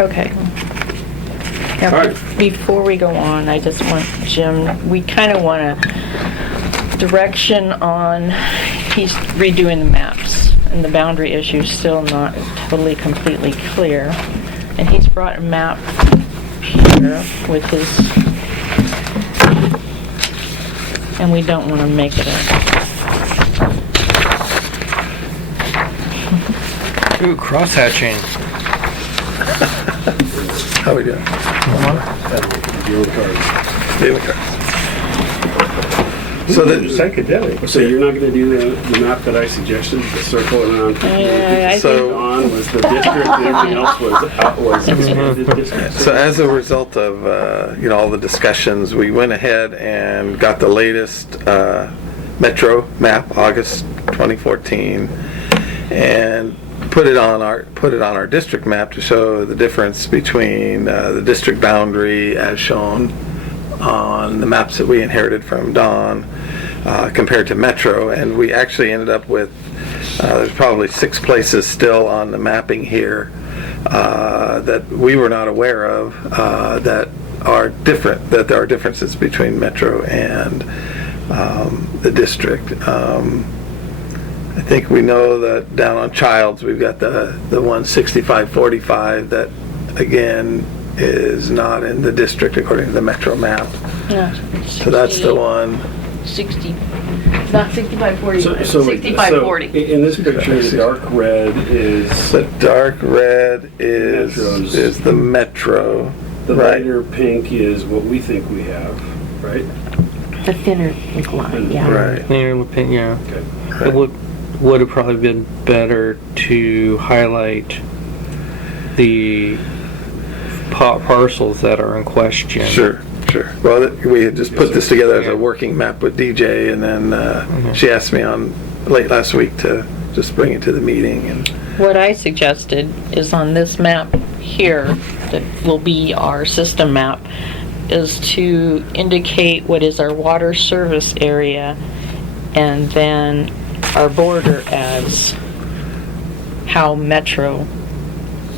Okay. All Now, right. before we go on, I just want, Jim, we kind of want a direction on, he's redoing the maps, and the boundary issue is still not totally completely clear. And he's brought a map here with his, and we don't want to make it a, Ooh, cross-hatching. How we doing? Deal with cards. David Carr. So Psychedelic. So you're not gonna do the map that I suggested, the circle around? I So- On was the district, and everything else was expanded district. So as a result of, all the discussions, we went ahead and got the latest Metro map, August 2014. and put it on our district map to show the difference between the district boundary as shown on the maps that we inherited from Don compared to Metro, and we actually ended up with there's probably 6 places still on the mapping here that we were not aware of that are different, that there are differences between Metro and the district. I think we know that down on Childs we've got the 16545 that again is not in the district according to the Metro map. Yeah. So that's the one. 60, not 6540, So 6540. In this picture, the dark red is The dark red is Metros. the Metro. the right. lighter pink is what we think we have, right? The thinner pink line, yeah. Right. Yeah. Okay. It would have probably been better to highlight the parcels that are in question. Sure. Well, we had just put this together as a working map with DJ, and then she asked me on late last week to just bring it to the meeting. And What I suggested is on this map here, that will be our system map, is to indicate what is our water service area and then our border as how Metro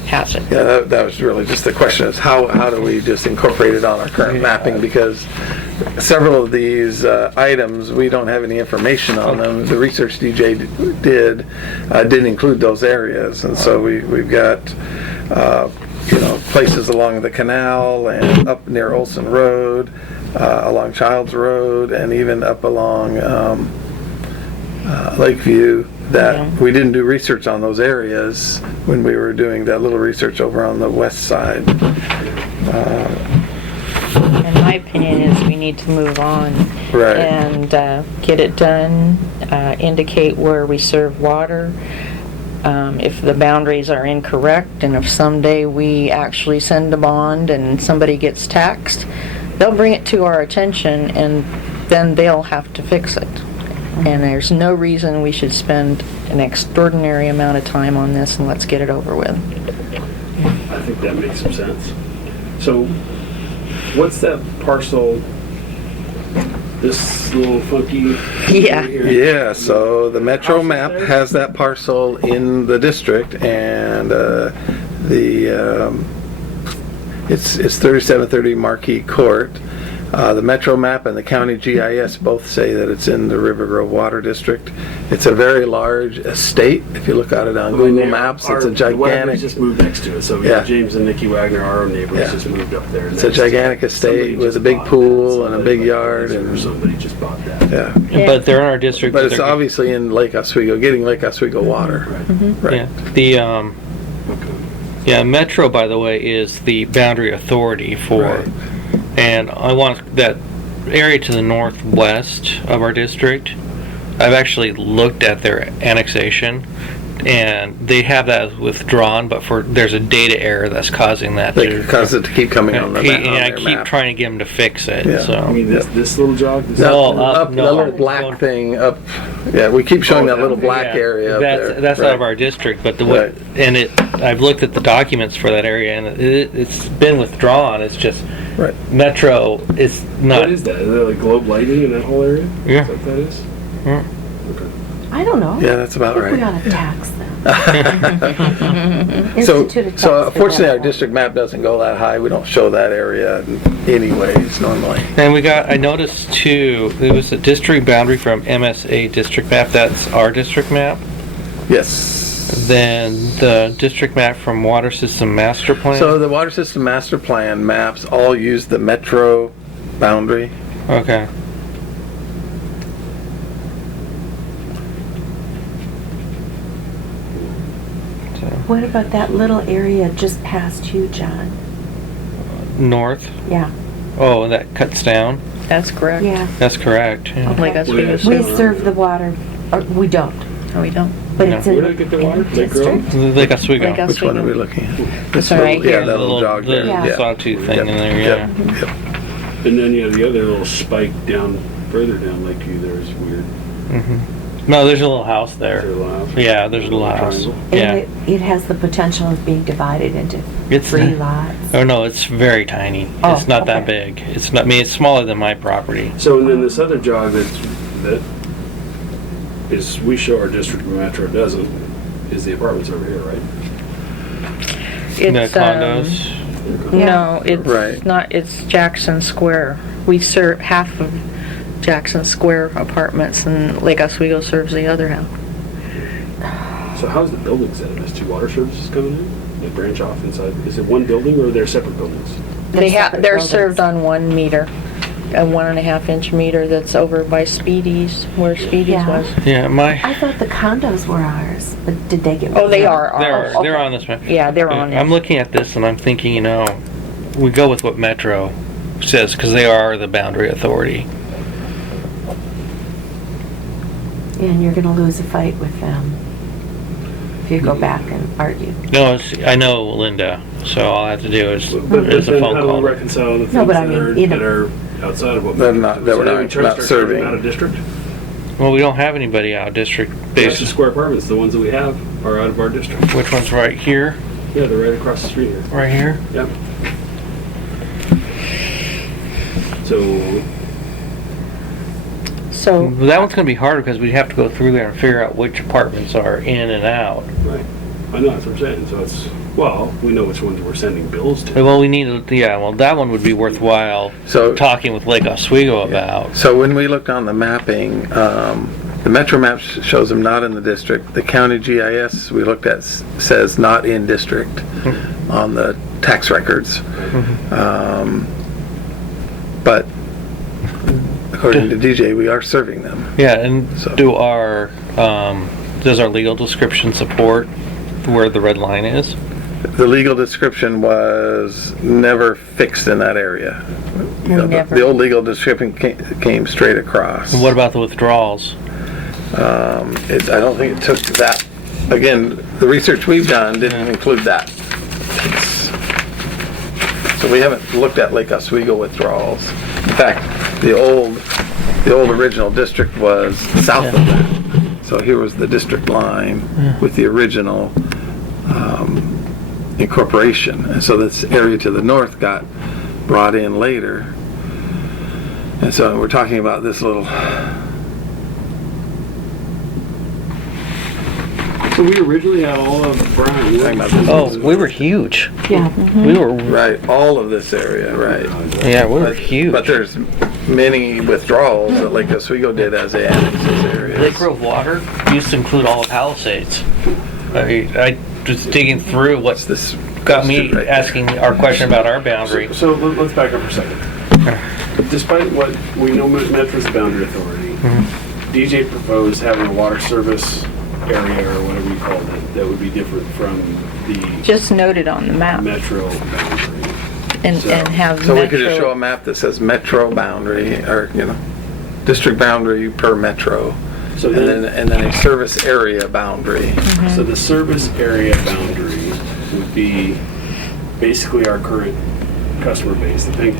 has it. yeah, that was really just the question: is how do we just incorporate it on our current mapping? Because several of these items we don't have any information on them. The research DJ didn't include those areas, and so we've got places along the canal and up near Olson Road, along Childs Road, and even up along Lakeview that we didn't do research on those areas when we were doing that little research over on the west side. And my opinion is we need to move on Right. and get it done, indicate where we serve water. If the boundaries are incorrect, and if someday we actually send a bond and somebody gets taxed, they'll bring it to our attention and then they'll have to fix it. And there's no reason we should spend an extraordinary amount of time on this, and let's get it over with. I think that makes some sense. So, what's that parcel? This little funky. Yeah. right here? Yeah, so the Metro map has that parcel in the district, and it's 3730 Marquis Court. The Metro map and the county GIS both say that it's in the Rivergrove Water District. It's a very large estate. If you look at it on Google Maps, it's a The gigantic. Wagners just moved next to it, so Yeah. James and Nikki Wagner, our neighbors, Yeah. just moved up there. It's a gigantic estate with a big pool and a big yard, and Somebody just bought that. yeah. But they're in our district. But it's they're- obviously in Lake Oswego, getting Lake Oswego water. Right. Yeah. The Metro, by the way, is the boundary authority for, Right. and I want that area to the northwest of our district. I've actually looked at their annexation, and they have that withdrawn, but there's a data error that's causing that They to cause it to keep coming on the map. and I on their keep map. trying to get them to fix it. Yeah. I So mean, this little jog? This No, up no. the little black thing up. Yeah, we keep showing that little black Yeah, area up there. that's Right. out of our district, but Right. I've looked at the documents for that area, and it's been withdrawn. It's just Right. Metro is not. What is that? Is that like globe lighting in that whole area? Yeah. Is that what that is? Yeah. Okay. I don't know. Yeah, that's about I think we right. ought to tax them. So, Institute a tax so for fortunately, our that. district map doesn't go that high. We don't show that area anyways normally. And I noticed too, it was a district boundary from MSA district map, that's our district map. Yes. Then the district map from water system master plan. So the water system master plan maps all use the Metro boundary. Okay. What about that little area just past you, John? North. Yeah. Oh, that cuts down. That's correct. Yeah. That's correct. Yeah. Like us, Yeah. We serve the water, or we don't, No, we don't. but No. it's in Where the did I get the in water? the Lake Grove? district. Lake Oswego. Lake Which one are we Oswego. looking at? This one right Yeah, here. that little jog there. Yeah. The sawtooth thing in there. Yep. Yeah. Yep. And then you have the other little spike down, further down Lakeview there is weird. hmm No, there's a little house Is there. there a little house? Yeah, there's a little house. Triangle? Yeah. And it has the potential of being divided into It's 3 lots. Oh no, it's very tiny. Oh, It's not that okay. big. It's not. I mean, it's smaller than my property. So, and then this other jog that is, we show our district, but Metro doesn't, is the apartments over here, right? The It's, condos. no, it's Right. not, it's Jackson Square. We serve half of Jackson Square apartments, and Lake Oswego serves the other half. So how's the building set? There's 2 water services coming in? They branch off inside? Is it one building or they're separate buildings? They're buildings. served on 1 meter, a 1.5-inch meter that's over by Speedy's, where Speedy's Yeah. was. Yeah, my. I thought the condos were ours, but did they get? Oh, they are. They're Oh, they're okay. on this map. Yeah, they're on it. I'm looking at this and I'm thinking, we go with what Metro says because they are the boundary authority. And you're gonna lose a fight with them if you go back and argue. No, I know Linda, so all I have to do is But is a then phone how do we call. reconcile the things No, but I that mean, are, you know- that are outside of what? They're not- that we're So not- we charge- not start serving. charging Out of district? Well, we don't have anybody out of district. That's the Square Apartments, the ones that we have are out of our district. Which one's right here? Yeah, they're right across the street here. Right here? Yep. So, So, That one's gonna be harder because we'd have to go through there and figure out which apartments are in and out. right, I know, that's what I'm saying, so it's, well, we know which ones we're sending bills to. Well, we need, well, that one would be worthwhile So- talking with Lake Oswego about. So when we looked on the mapping, the Metro map shows them not in the district. The county GIS we looked at says not in district on the tax records. But according to DJ, we are serving them. Yeah, and So- does our legal description support where the red line is? The legal description was never fixed in that area. You know, Never. The old legal description came straight across. And what about the withdrawals? I don't think it took that, again, the research we've done didn't include that. So we haven't looked at Lake Oswego withdrawals. In fact, the old original district was south of that. So here was the district line with the original incorporation. And so this area to the north got brought in later. And so we're talking about this little. So we originally had all of Brian. Talking about this. Oh, we were huge. Yeah. We were, Right, all of this area, right. yeah, we were But huge. there's many withdrawals that Lake Oswego did as they annexed these areas. Lake Grove water used to include all of Palisades. I was digging through What's what this? got me right there. asking our question about our boundary. So let's back up for a second. Despite what we know Metro's the boundary authority, DJ proposed having a water service area or whatever you called it that would be different from the just noted on the map Metro boundary. and have So we could just show a Metro. map that says metro boundary, or, district boundary per metro. So And then a service area boundary. So the service area boundary would be basically our current customer base, the pink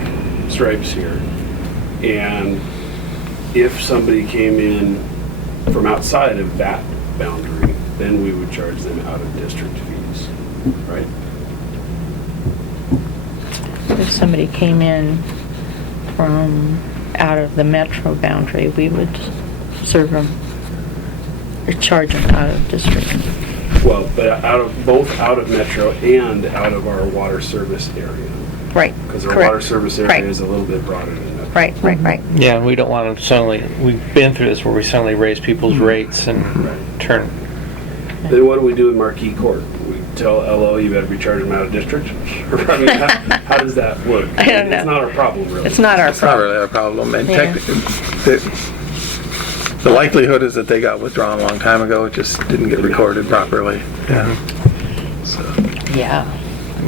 stripes here. And if somebody came in from outside of that boundary, then we would charge them out of district fees, right? If somebody came in from out of the Metro boundary, we would serve them, or charge them out of district. Well, but both out of Metro and out of our water service area. Right, Because our correct. water service Right. area is a little bit broader than that. Right. Yeah, we don't want to suddenly, we've been through this where we suddenly raise people's rates and turn. Then what do we do in Marquis Court? We tell LO you better be charging them out of district? I mean, how does that work? I don't know. It's not our problem, really. It's not our It's not problem. really a problem. And Yeah. technically, the likelihood is that they got withdrawn a long time ago. It just didn't get recorded properly. Yeah. So. Yeah.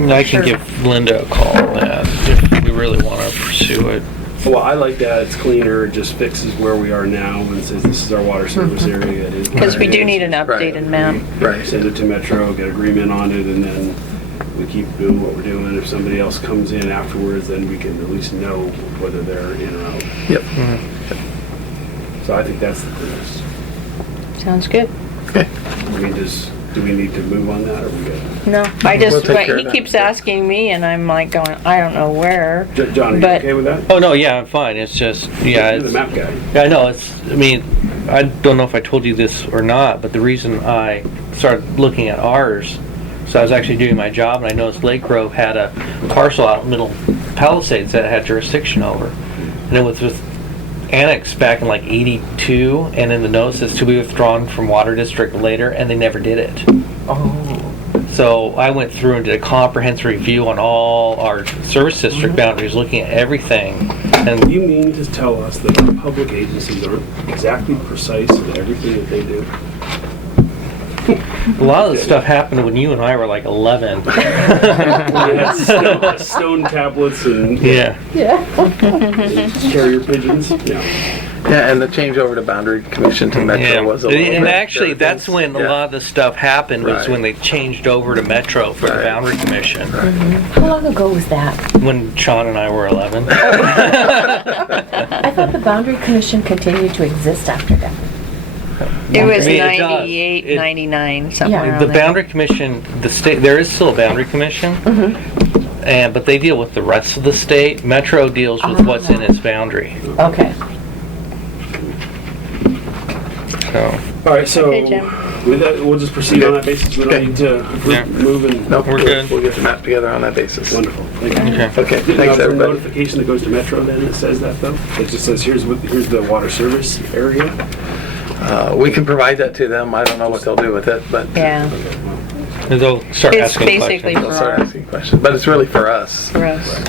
I Sure. can give Linda a call on that if we really want to pursue it. Well, I like that. It's cleaner. It just fixes where we are now and says this is our water service area. It is what Because we it do is. need an updated map. Right. Send it to Metro, get agreement on it, and then we keep doing what we're doing. If somebody else comes in afterwards, then we can at least know whether they're in or out. Yep. So I think that's the cleanest. Sounds good. Do we need to move on that, or we good? No, I We'll just, take but care of he that. keeps asking me, and I'm like going, I don't know where. John, are you But- okay with that? Oh, no, yeah, I'm fine. It's just, yeah, You're the it's, map guy. yeah, I know, I mean, I don't know if I told you this or not, but the reason I started looking at ours, so I was actually doing my job, and I noticed Lake Grove had a parcel out in Middle Palisades that it had jurisdiction over. And it was annexed back in like 82, and in the notice it's to be withdrawn from water district later, and they never did it. Oh. So I went through and did a comprehensive review on all our service district boundaries, looking at everything. And You mean to tell us that our public agencies aren't exactly precise in everything that they do? a lot of the stuff happened when you and I were like 11. We had stone tablets and Yeah. carrier pigeons. Yeah. Yeah, and the change over to boundary commission to Metro Yeah. was a little And bit actually, that's when a yeah. lot of the stuff happened, was Right. when they changed over to Metro for the Right. Boundary Commission. How long ago was that? When Sean and I were 11. I thought the Boundary Commission continued to exist after that. It was I mean, it does. 98, It- 99, somewhere Yeah. around The there. Boundary Commission, the state, there is still a Boundary Commission, but they deal with the rest of the state. Metro deals with what's in its boundary. Okay. So, All right, so Okay, Jim. with that, we'll just proceed on that basis. We don't Okay. need to Yeah. move and. Nope, We're we'll- good. We'll get the map together on that basis. Wonderful. Thank you. okay. Okay, Now, thanks for everybody. notification that goes to Metro, then it says that though? It just says, here's the water service area? We can provide that to them. I don't know what they'll do with it, but Yeah, And they'll start It's asking basically questions. they'll start asking questions. But it's really for us. for us.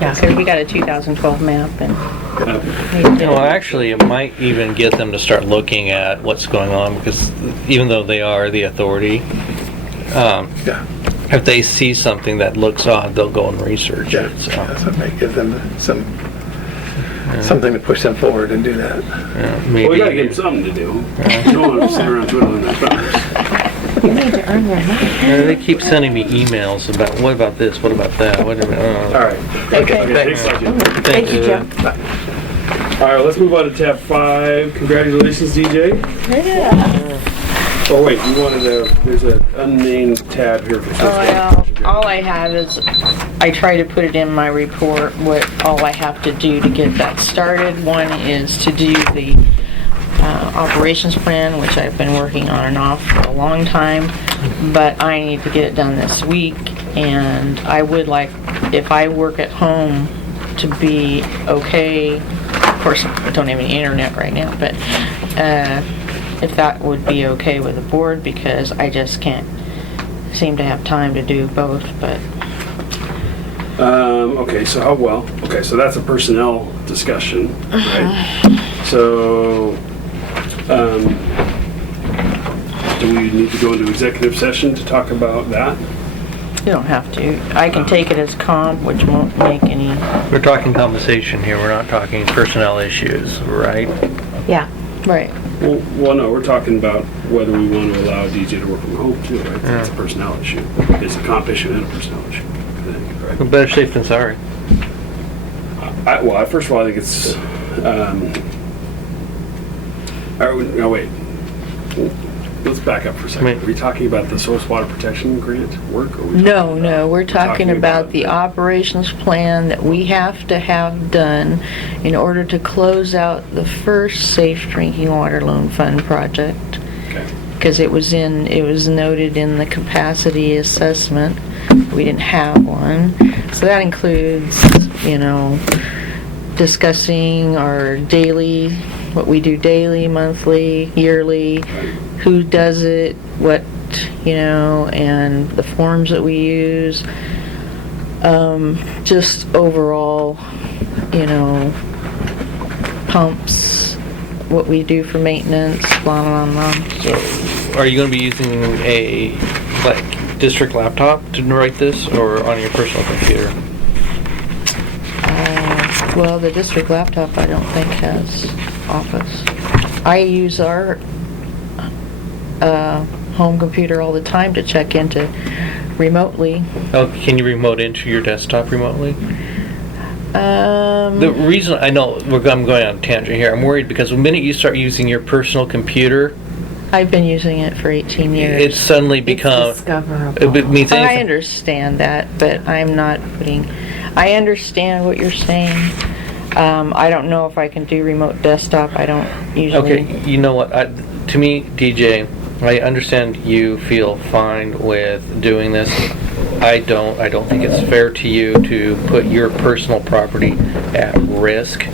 Yeah. Because we got a 2012 map, and Well, actually, it might even get them to start looking at what's going on, because even though they are the authority, Yeah, if they see something that looks odd, they'll go and research yeah. it. So, So it might give them something to push them forward and do that. yeah, Well, we gotta give maybe. them something to do. You don't want them sitting around twiddling their thumbs. You need to earn their money. They keep sending me emails about, what about this, what about that, what about, All right. Okay. Thanks, Sergeant. Thank you, Jim. All right, let's move on to tab 5. Congratulations, DJ. Oh, wait, you wanted there's an unnamed tab here for Oh, well, all I have is, I try to put it in my report, all I have to do to get that started. One is to do the operations plan, which I've been working on and off for a long time, but I need to get it done this week, and I would like, if I work at home, to be okay. Of course, I don't have any internet right now, but if that would be okay with the board, because I just can't seem to have time to do both, but Okay, so that's a personnel discussion, right? So, do we need to go into executive session to talk about that? you don't have to. I can take it as comp, which won't make any, we're talking compensation here, we're not talking personnel issues, right? Yeah. right. Well, no, we're talking about whether we want to allow DJ to work from home too, right? That's a personnel issue. It's a comp issue and a personnel issue, I think, right? Better safe than sorry. First of all, I think it's, no, wait. Let's back up for a second. Wait. Are we talking about the source water protection grant work? Or are we No, we're talking about the the- operations plan that we have to have done in order to close out the first Safe Drinking Water Loan Fund project. Okay. Because it was noted in the capacity assessment, we didn't have one. So that includes, discussing our daily, what we do daily, monthly, yearly, who does it, what, and the forms that we use. Just overall, pumps, what we do for maintenance, blah, blah, blah. So, are you gonna be using a, district laptop to write this, or on your personal computer? Well, the district laptop I don't think has Office. I use our home computer all the time to check into remotely. Oh, can you remote into your desktop remotely? Um, The reason, I know, I'm going on a tangent here, I'm worried because the minute you start using your personal computer I've been using it for 18 years. It's suddenly It's become, discoverable. it means I anything. understand that, but I'm not putting, I understand what you're saying. I don't know if I can do remote desktop. I don't usually. Okay, you know what, to me, DJ, I understand you feel fine with doing this. I don't think it's fair to you to put your personal property at risk.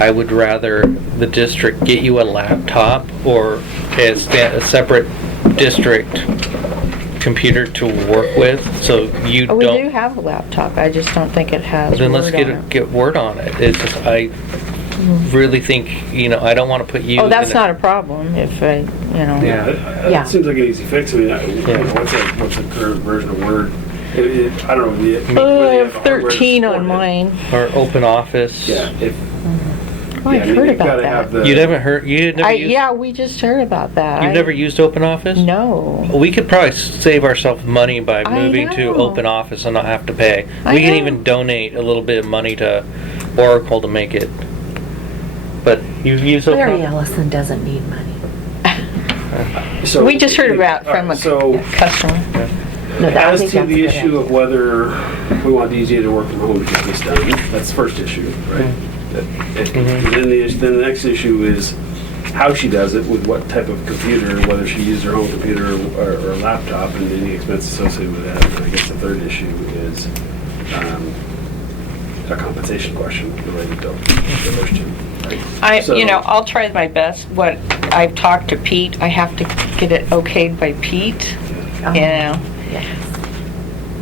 I would rather the district get you a laptop or a separate district computer to work with, so you Oh, we don't. do have a laptop. I just don't think it has Then let's Word on it. get word on it. It's just, I really think, I don't want to put you. Oh, that's in not a problem if I, Yeah. Yeah. It seems like an easy fix. I mean, what's the current version of Word? I don't know. Oh, I have 13 on mine. Or open office. Yeah, if. Oh, I've heard you've about gotta that. have the- You never heard, you never used, Yeah, we just heard about that. you've never used open office? No. We could probably save ourselves money by I moving to know. open office and not have to pay. I We can know. even donate a little bit of money to Oracle to make it. But you've used open Larry office? Ellison doesn't need money. So- We just heard about from a So, customer. No, I as think to that's the a good issue idea. of whether we want DJ to work from home to get this done, that's the first issue, right? Then the next issue is how she does it, with what type of computer, whether she uses her own computer or a laptop, and any expense associated with that. And I guess the third issue is a compensation question related to those two, right? So- I'll try my best. What I've talked to Pete, I have to get it okayed by Pete, Oh,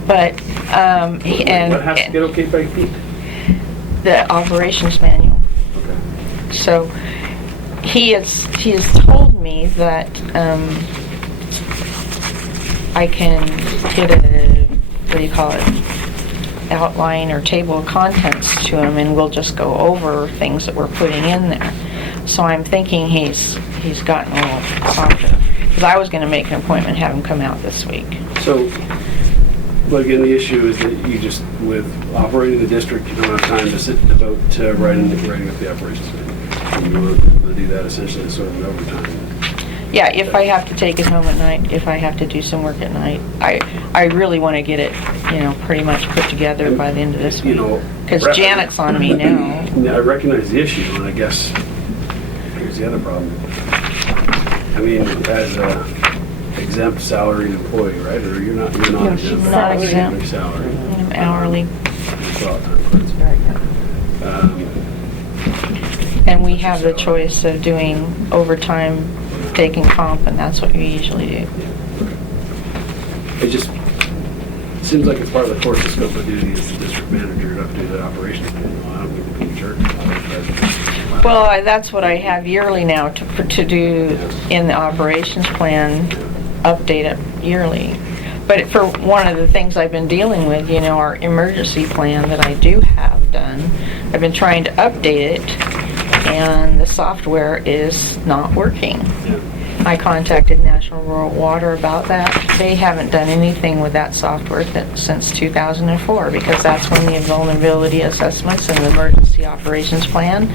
But, What has to get okay by Pete? the operations manual. Okay. So he has told me that I can get a, what do you call it, outline or table of contents to him, and we'll just go over things that we're putting in there. So I'm thinking he's gotten a little softer, because I was going to make an appointment, have him come out this week. So, but again, the issue is that you just, with operating the district, you don't have time to sit and devote to writing up the operations manual. And you want to do that essentially sort of in overtime. Yeah, if I have to take it home at night, if I have to do some work at night, I really want to get it, pretty much put together by the end of this week. Because Janet's on me now. I recognize the issue, and I guess here's the other problem. I mean, as a exempt salaried employee, right? Or you're not No, exempt. she's not exempt. You're salaried. I'm hourly. Well, time cards. And we have the choice of doing overtime, taking comp, and that's what we usually do. It just seems like it's part of the course of scope of duty as the district manager to update the operations manual. I don't mean to be a jerk about it, but- Well, that's what I have yearly now to do in the operations plan, update it yearly. But for one of the things I've been dealing with, our emergency plan that I do have done, I've been trying to update it, and the software is not working. I contacted National Rural Water about that. They haven't done anything with that software since 2004, because that's when the vulnerability assessments and the emergency operations plan.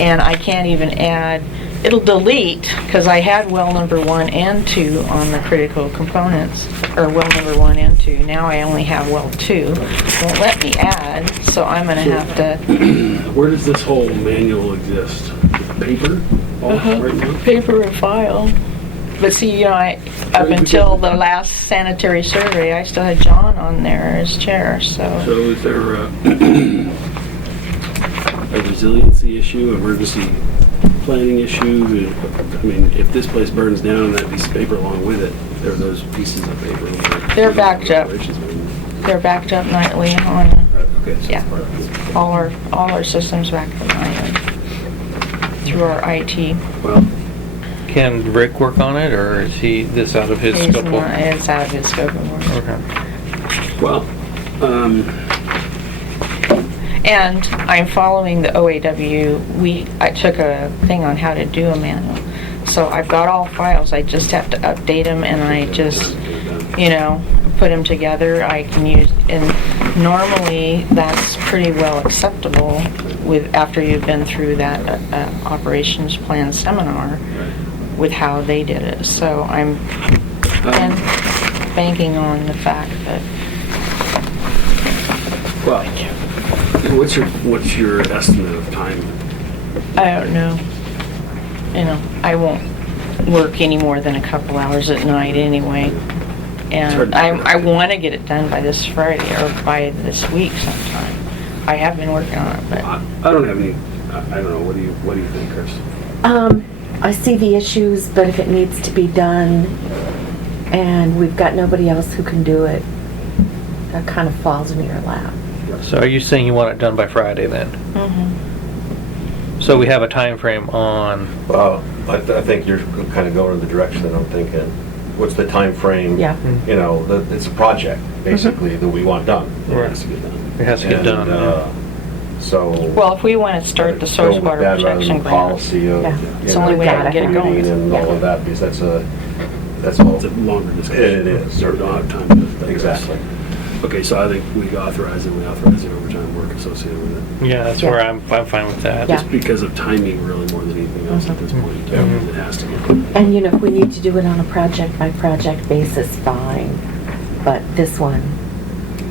And I can't even add, it'll delete, because I had well number 1 and 2 on the critical components, or well number 1 and 2. Now I only have well 2. Won't let me add, so I'm gonna have to Where does this whole manual exist? Paper? All right now? paper and file. But see, up until the last sanitary survey, I still had John on there as chair, So so. is there a resiliency issue, emergency planning issue? I mean, if this place burns down and that piece of paper along with it, there are those pieces of paper. They're backed up. Operations manual. They're backed up nightly on Okay, so Yeah. it's part of this. all our systems backed up nightly through our IT. Well, Can Rick work on it, or is this out of his It's scope? not- It's out of his scope of work. Okay. well, And I'm following the OAW. I took a thing on how to do a manual. So I've got all files, I just have to update them, and I just, put them together. I can use, and normally that's pretty well acceptable after you've been through that operations plan seminar. with how they did it. So I'm banking on the fact that, Well, what's your estimate of time? I don't know, you know, I won't work any more than a couple hours at night anyway. And I want to get it done by this Friday or by this week sometime. I have been working on it, but I don't have any, I don't know, what do you think, Chris? I see the issues, but if it needs to be done and we've got nobody else who can do it, that kind of falls in your lap. So are you saying you want it done by Friday then? mhm. So we have a time frame on, Well, I think you're kind of going in the direction that I'm thinking. What's the time frame? Yeah. You know, it's a project, basically, that we want done. Right. It has to get done. it has to get And, done. So. Well, if we want to start the source water protection grant, Policy of. Yeah. you It's the know, only way I can get it going. green And all of that, because that's all. It's a longer discussion. It is. So we don't have time to digress. Exactly. Okay, so I think we authorize the overtime work associated with it. Yeah, that's where I'm fine with that. Yeah. Just because of timing really more than anything else at this point. It has to get done. And you know, if we need to do it on a project by project basis, fine. But this one,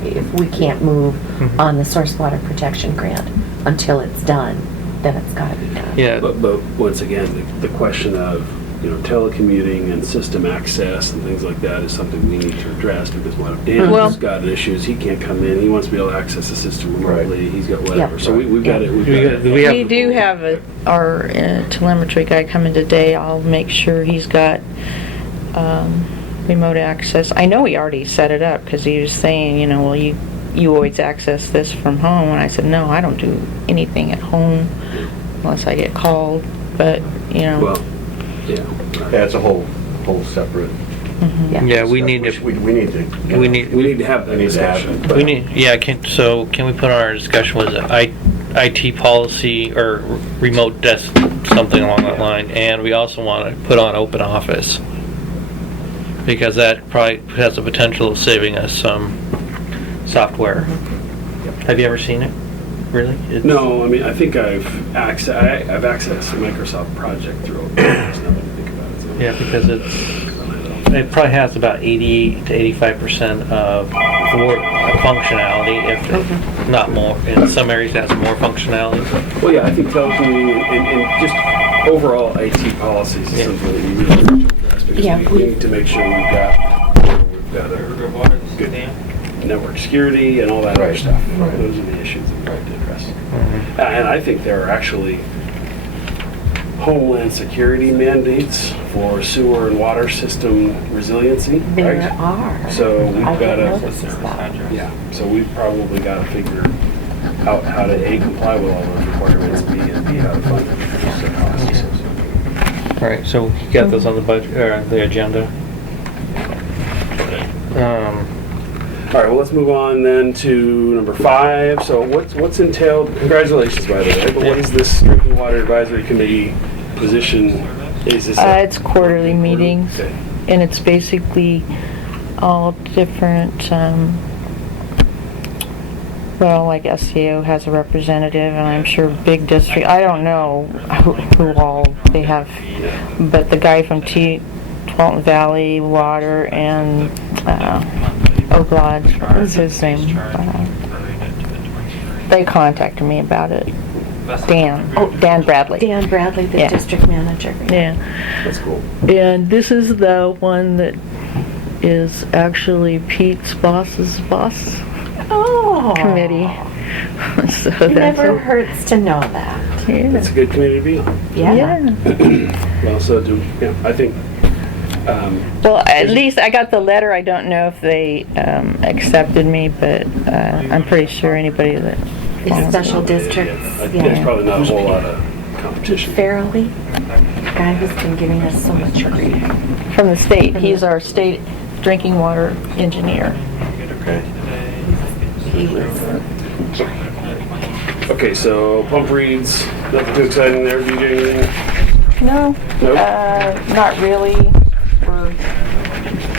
if we can't move on the source water protection grant until it's done, then it's gotta be done. Yeah, But once again, the question of, you know, telecommuting and system access and things like that is something we need to address, because what Dan Well- has got issues, he can't come in, he wants to be able to access the system remotely, he's got whatever, Yeah. so we've got it. we do have our telemetry guy coming today. I'll make sure he's got remote access. I know he already set it up, because he was saying, you know, well, you always access this from home, and I said, no, I don't do anything at home unless I get called, but, you know. Well, yeah. Yeah, it's a whole separate. yeah, we need to, We need to. we need, We need to have that We need to have discussion. it. but- we need, yeah, can we put on our discussion, was it IT policy or remote desk, something along that line, and we also want to put on open office, because that probably has the potential of saving us some software. Have you ever seen it? Really? It's- No, I mean, I think I've accessed a Microsoft project through OpenOffice, now that I think about it. So. Yeah, because it probably has about 80 to 85% of functionality, if not more. In some areas it has more functionality. Well, yeah, I think telecommuting and just overall IT policies is Yeah. something that we really need to address, because Yeah, we need to make sure we've got a good network security and all that other Right. stuff. Right. Those are the issues that we have to address. And I think there are actually homeland security mandates for sewer and water system resiliency, There right? are. So we've I got didn't to, notice that. yeah, so we've probably got to figure out how to A, comply with all those requirements, B, and B, how to fund it. All right, so you got those on the budget, or the agenda? All right, well, let's move on then to number 5. So what's entailed, congratulations, by the way, but what is this Drinking Water Advisory Committee position? Is this? It's quarterly meetings, Okay. and it's basically all different, well, like SCO has a representative, and I'm sure big district, I don't know who all they have, but the guy from Twalton Valley Water and Oglod, what's his name? They contacted me about it. Dan Bradley. Dan Bradley, the Yeah. district manager. Yeah. That's cool. And this is the one that is actually Pete's boss's boss Oh. committee. So It that's never a- hurts to know that. yeah. That's a good committee to be on. Yeah. Well, so I think, Well, at least I got the letter. I don't know if they accepted me, but I'm pretty sure anybody that It's special districts, there's yeah. probably not a whole lot of competition. Farrelly, guy who's been giving us so much grief. from the state. He's our state drinking water engineer. Okay. He was, Okay, so pump reads, nothing too exciting there, DJ, anything? No, Nope. not really. We're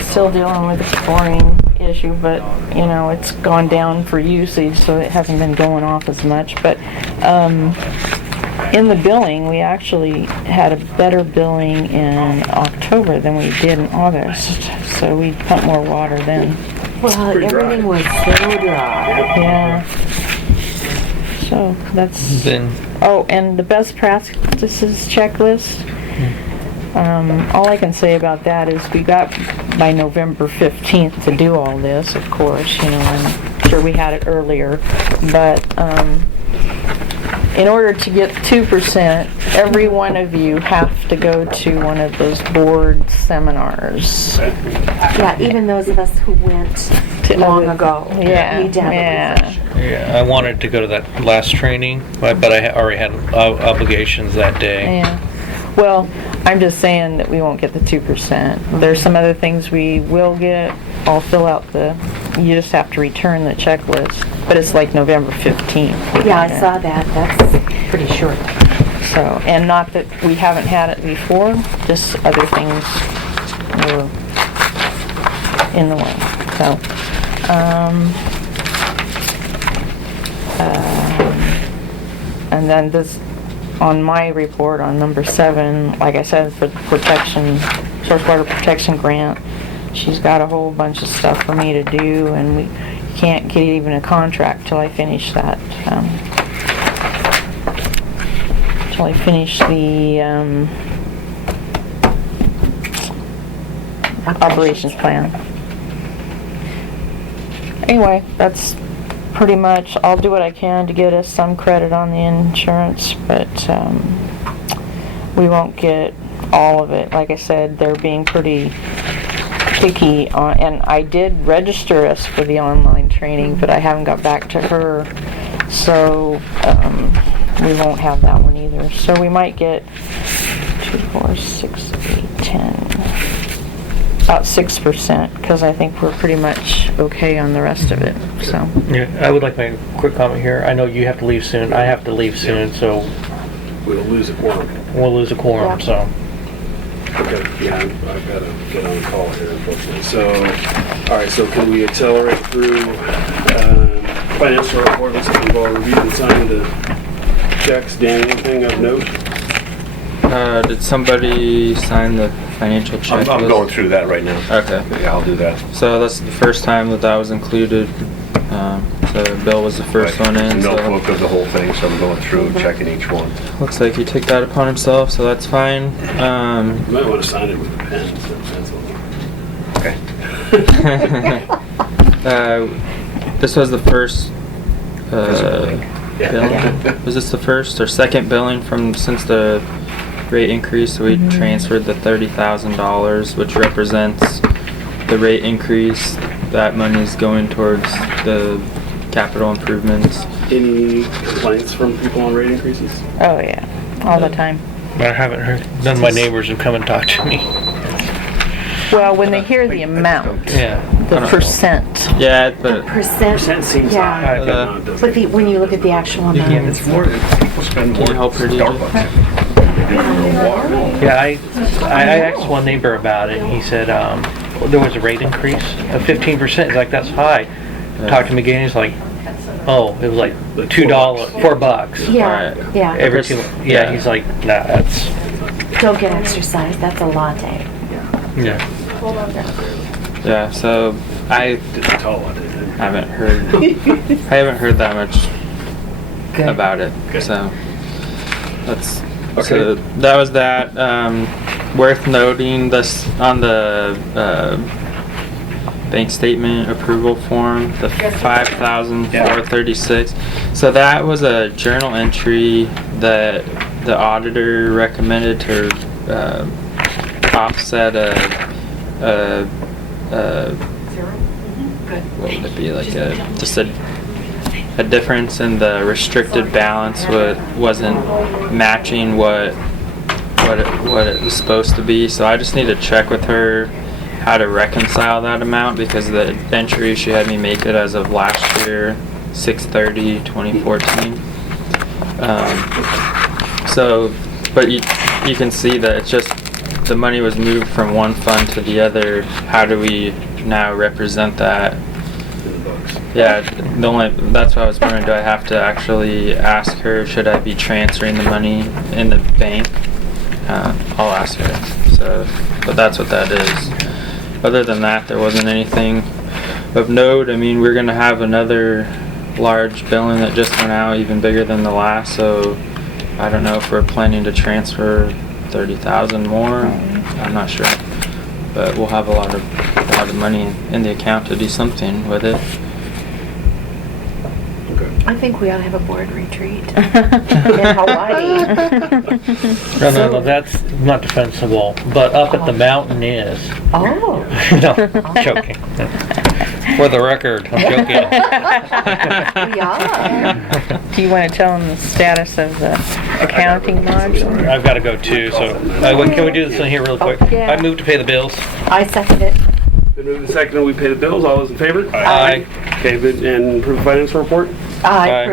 still dealing with the chlorine issue, but, you know, it's gone down for usage, so it hasn't been going off as much. But in the billing, we actually had a better billing in October than we did in August. So we pumped more water then. Well, pretty dry. everything was so dry. Yeah. So that's. Then Oh, and the best practices checklist. All I can say about that is we got by November 15th to do all this, of course, you know, I'm sure we had it earlier, but in order to get 2%, every one of you have to go to one of those board seminars. Yeah, even those of us who went long ago. Yeah, Need to have a yeah. refresher. yeah, I wanted to go to that last training, but I already had obligations that day. Yeah. Well, I'm just saying that we won't get the 2%. There's some other things we will get. I'll fill out you just have to return the checklist, but it's like November 15th. Yeah, I saw that. That's pretty short. So, and not that we haven't had it before, just other things were in the way. So, and then this, on my report on number 7, like I said, for the source water protection grant, she's got a whole bunch of stuff for me to do, and we can't get even a contract till I finish that. Till I finish the operations plan. Anyway, that's pretty much. I'll do what I can to get us some credit on the insurance, but we won't get all of it. Like I said, they're being pretty picky on, and I did register us for the online training, but I haven't got back to her, so we won't have that one either. So we might get 2, 4, 6, 8, 10, about 6%, because I think we're pretty much okay on the rest of it. So Yeah, I would like to make a quick comment here. I know you have to leave soon. I have to leave soon, so We'll lose a quorum. we'll lose a quorum. Yeah. So Okay, yeah, I've got to get on a call here, unfortunately. So, all right, so can we accelerate through financial report? Looks like we've all reviewed and signed the checks. Dan, anything of note? Did somebody sign the financial checklist? I'm going through that right now. Okay. Yeah, I'll do that. So that's the first time that was included. So Bill was the first Right. one in. So Notebook of the whole thing, so I'm going through, checking each one. looks like he took that upon himself, so that's fine. You might want to sign it with a pen, so pencil. Okay. This was the first Billing. billing. Was this the first or second billing since the rate increase? So we transferred the $30,000, which represents the rate increase. That money is going towards the capital improvements. Any complaints from people on rate increases? oh yeah, all the time. but I haven't heard. None of my neighbors have come and talked to me. Well, when they hear the amount, Yeah. the percent. Yeah, The but percent Seems yeah. high. But when you look at the actual amount, Yeah, it's more, people spend more. Can you help her do Starbucks than they do for water. Yeah, I asked one neighbor about it, and he said there was a rate increase of 15%. He's like, that's high. Talked to him again, he's like, oh, it was like $2, $4. yeah, Alright. yeah. Every 2 months. Yeah, he's like, nah, that's, Don't get exercise. That's a latte. yeah. yeah. So I It's tall, I did. haven't heard that much Good. about it. Good. So that's Okay. so that was that. Worth noting this on the bank statement approval form, the 5,436. So that was a journal entry that the auditor recommended to offset what would it be, like just a difference in the restricted balance wasn't matching what it was supposed to be. So I just need to check with her how to reconcile that amount, because the entry she had me make it as of last year, 6/30/2014. So, but you can see that it's just the money was moved from one fund to the other. How do we now represent that banks. Yeah, that's what I was wondering, do I have to actually ask her, should I be transferring the money in the bank? I'll ask her, so, but that's what that is. Other than that, there wasn't anything of note. I mean, we're gonna have another large billing that just went out, even bigger than the last, so I don't know if we're planning to transfer 30,000 more, I'm not sure. But we'll have a lot of money in the account to do something with it. I think we ought to have a board retreat in Hawaii. No, that's not defensible, but up at the mountain is. Oh. No, joking. For the record, I'm joking. Yeah. Do you want to tell them the status of the accounting module? I've got to go too, so can we do this in here real quick? Yeah. I move to pay the bills. I second it. Been moved and seconded, we pay the bills. All those in favor? Aye. Okay, and approve the finance report? I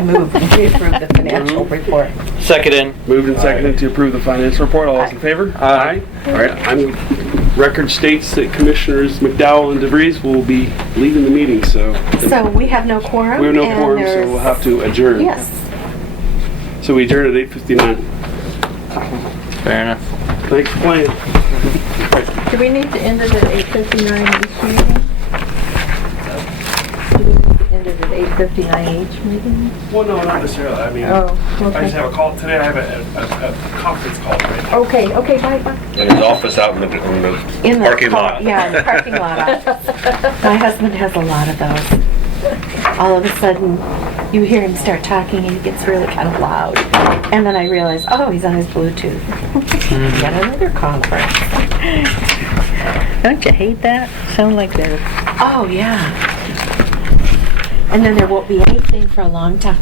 move we approve the financial report. Second. Moved and seconded to approve the finance report. All those in favor? Aye. All right, record states that Commissioners McDowell and DeVries will be leaving the meeting, so. So we have no quorum? We have no and quorum, so there's- we'll have to adjourn. Yes. So we adjourn at 8:59. Fair enough. Thanks for playing. Do we need to end it at 8:59 each meeting? Do we need to end it at 8:59 each meeting? Well, no, not necessarily. I mean, Oh, I just okay. have a call today. I have a conference call today. Okay, bye. In his office out in the In the parking car- lot. Yeah, in the parking lot. My husband has a lot of those. All of a sudden, you hear him start talking and it gets really kind of loud. And then I realize, oh, he's on his Bluetooth. Yet another conference. Don't you hate that? Sound like they're... Oh, yeah. And then there won't be anything for a long time.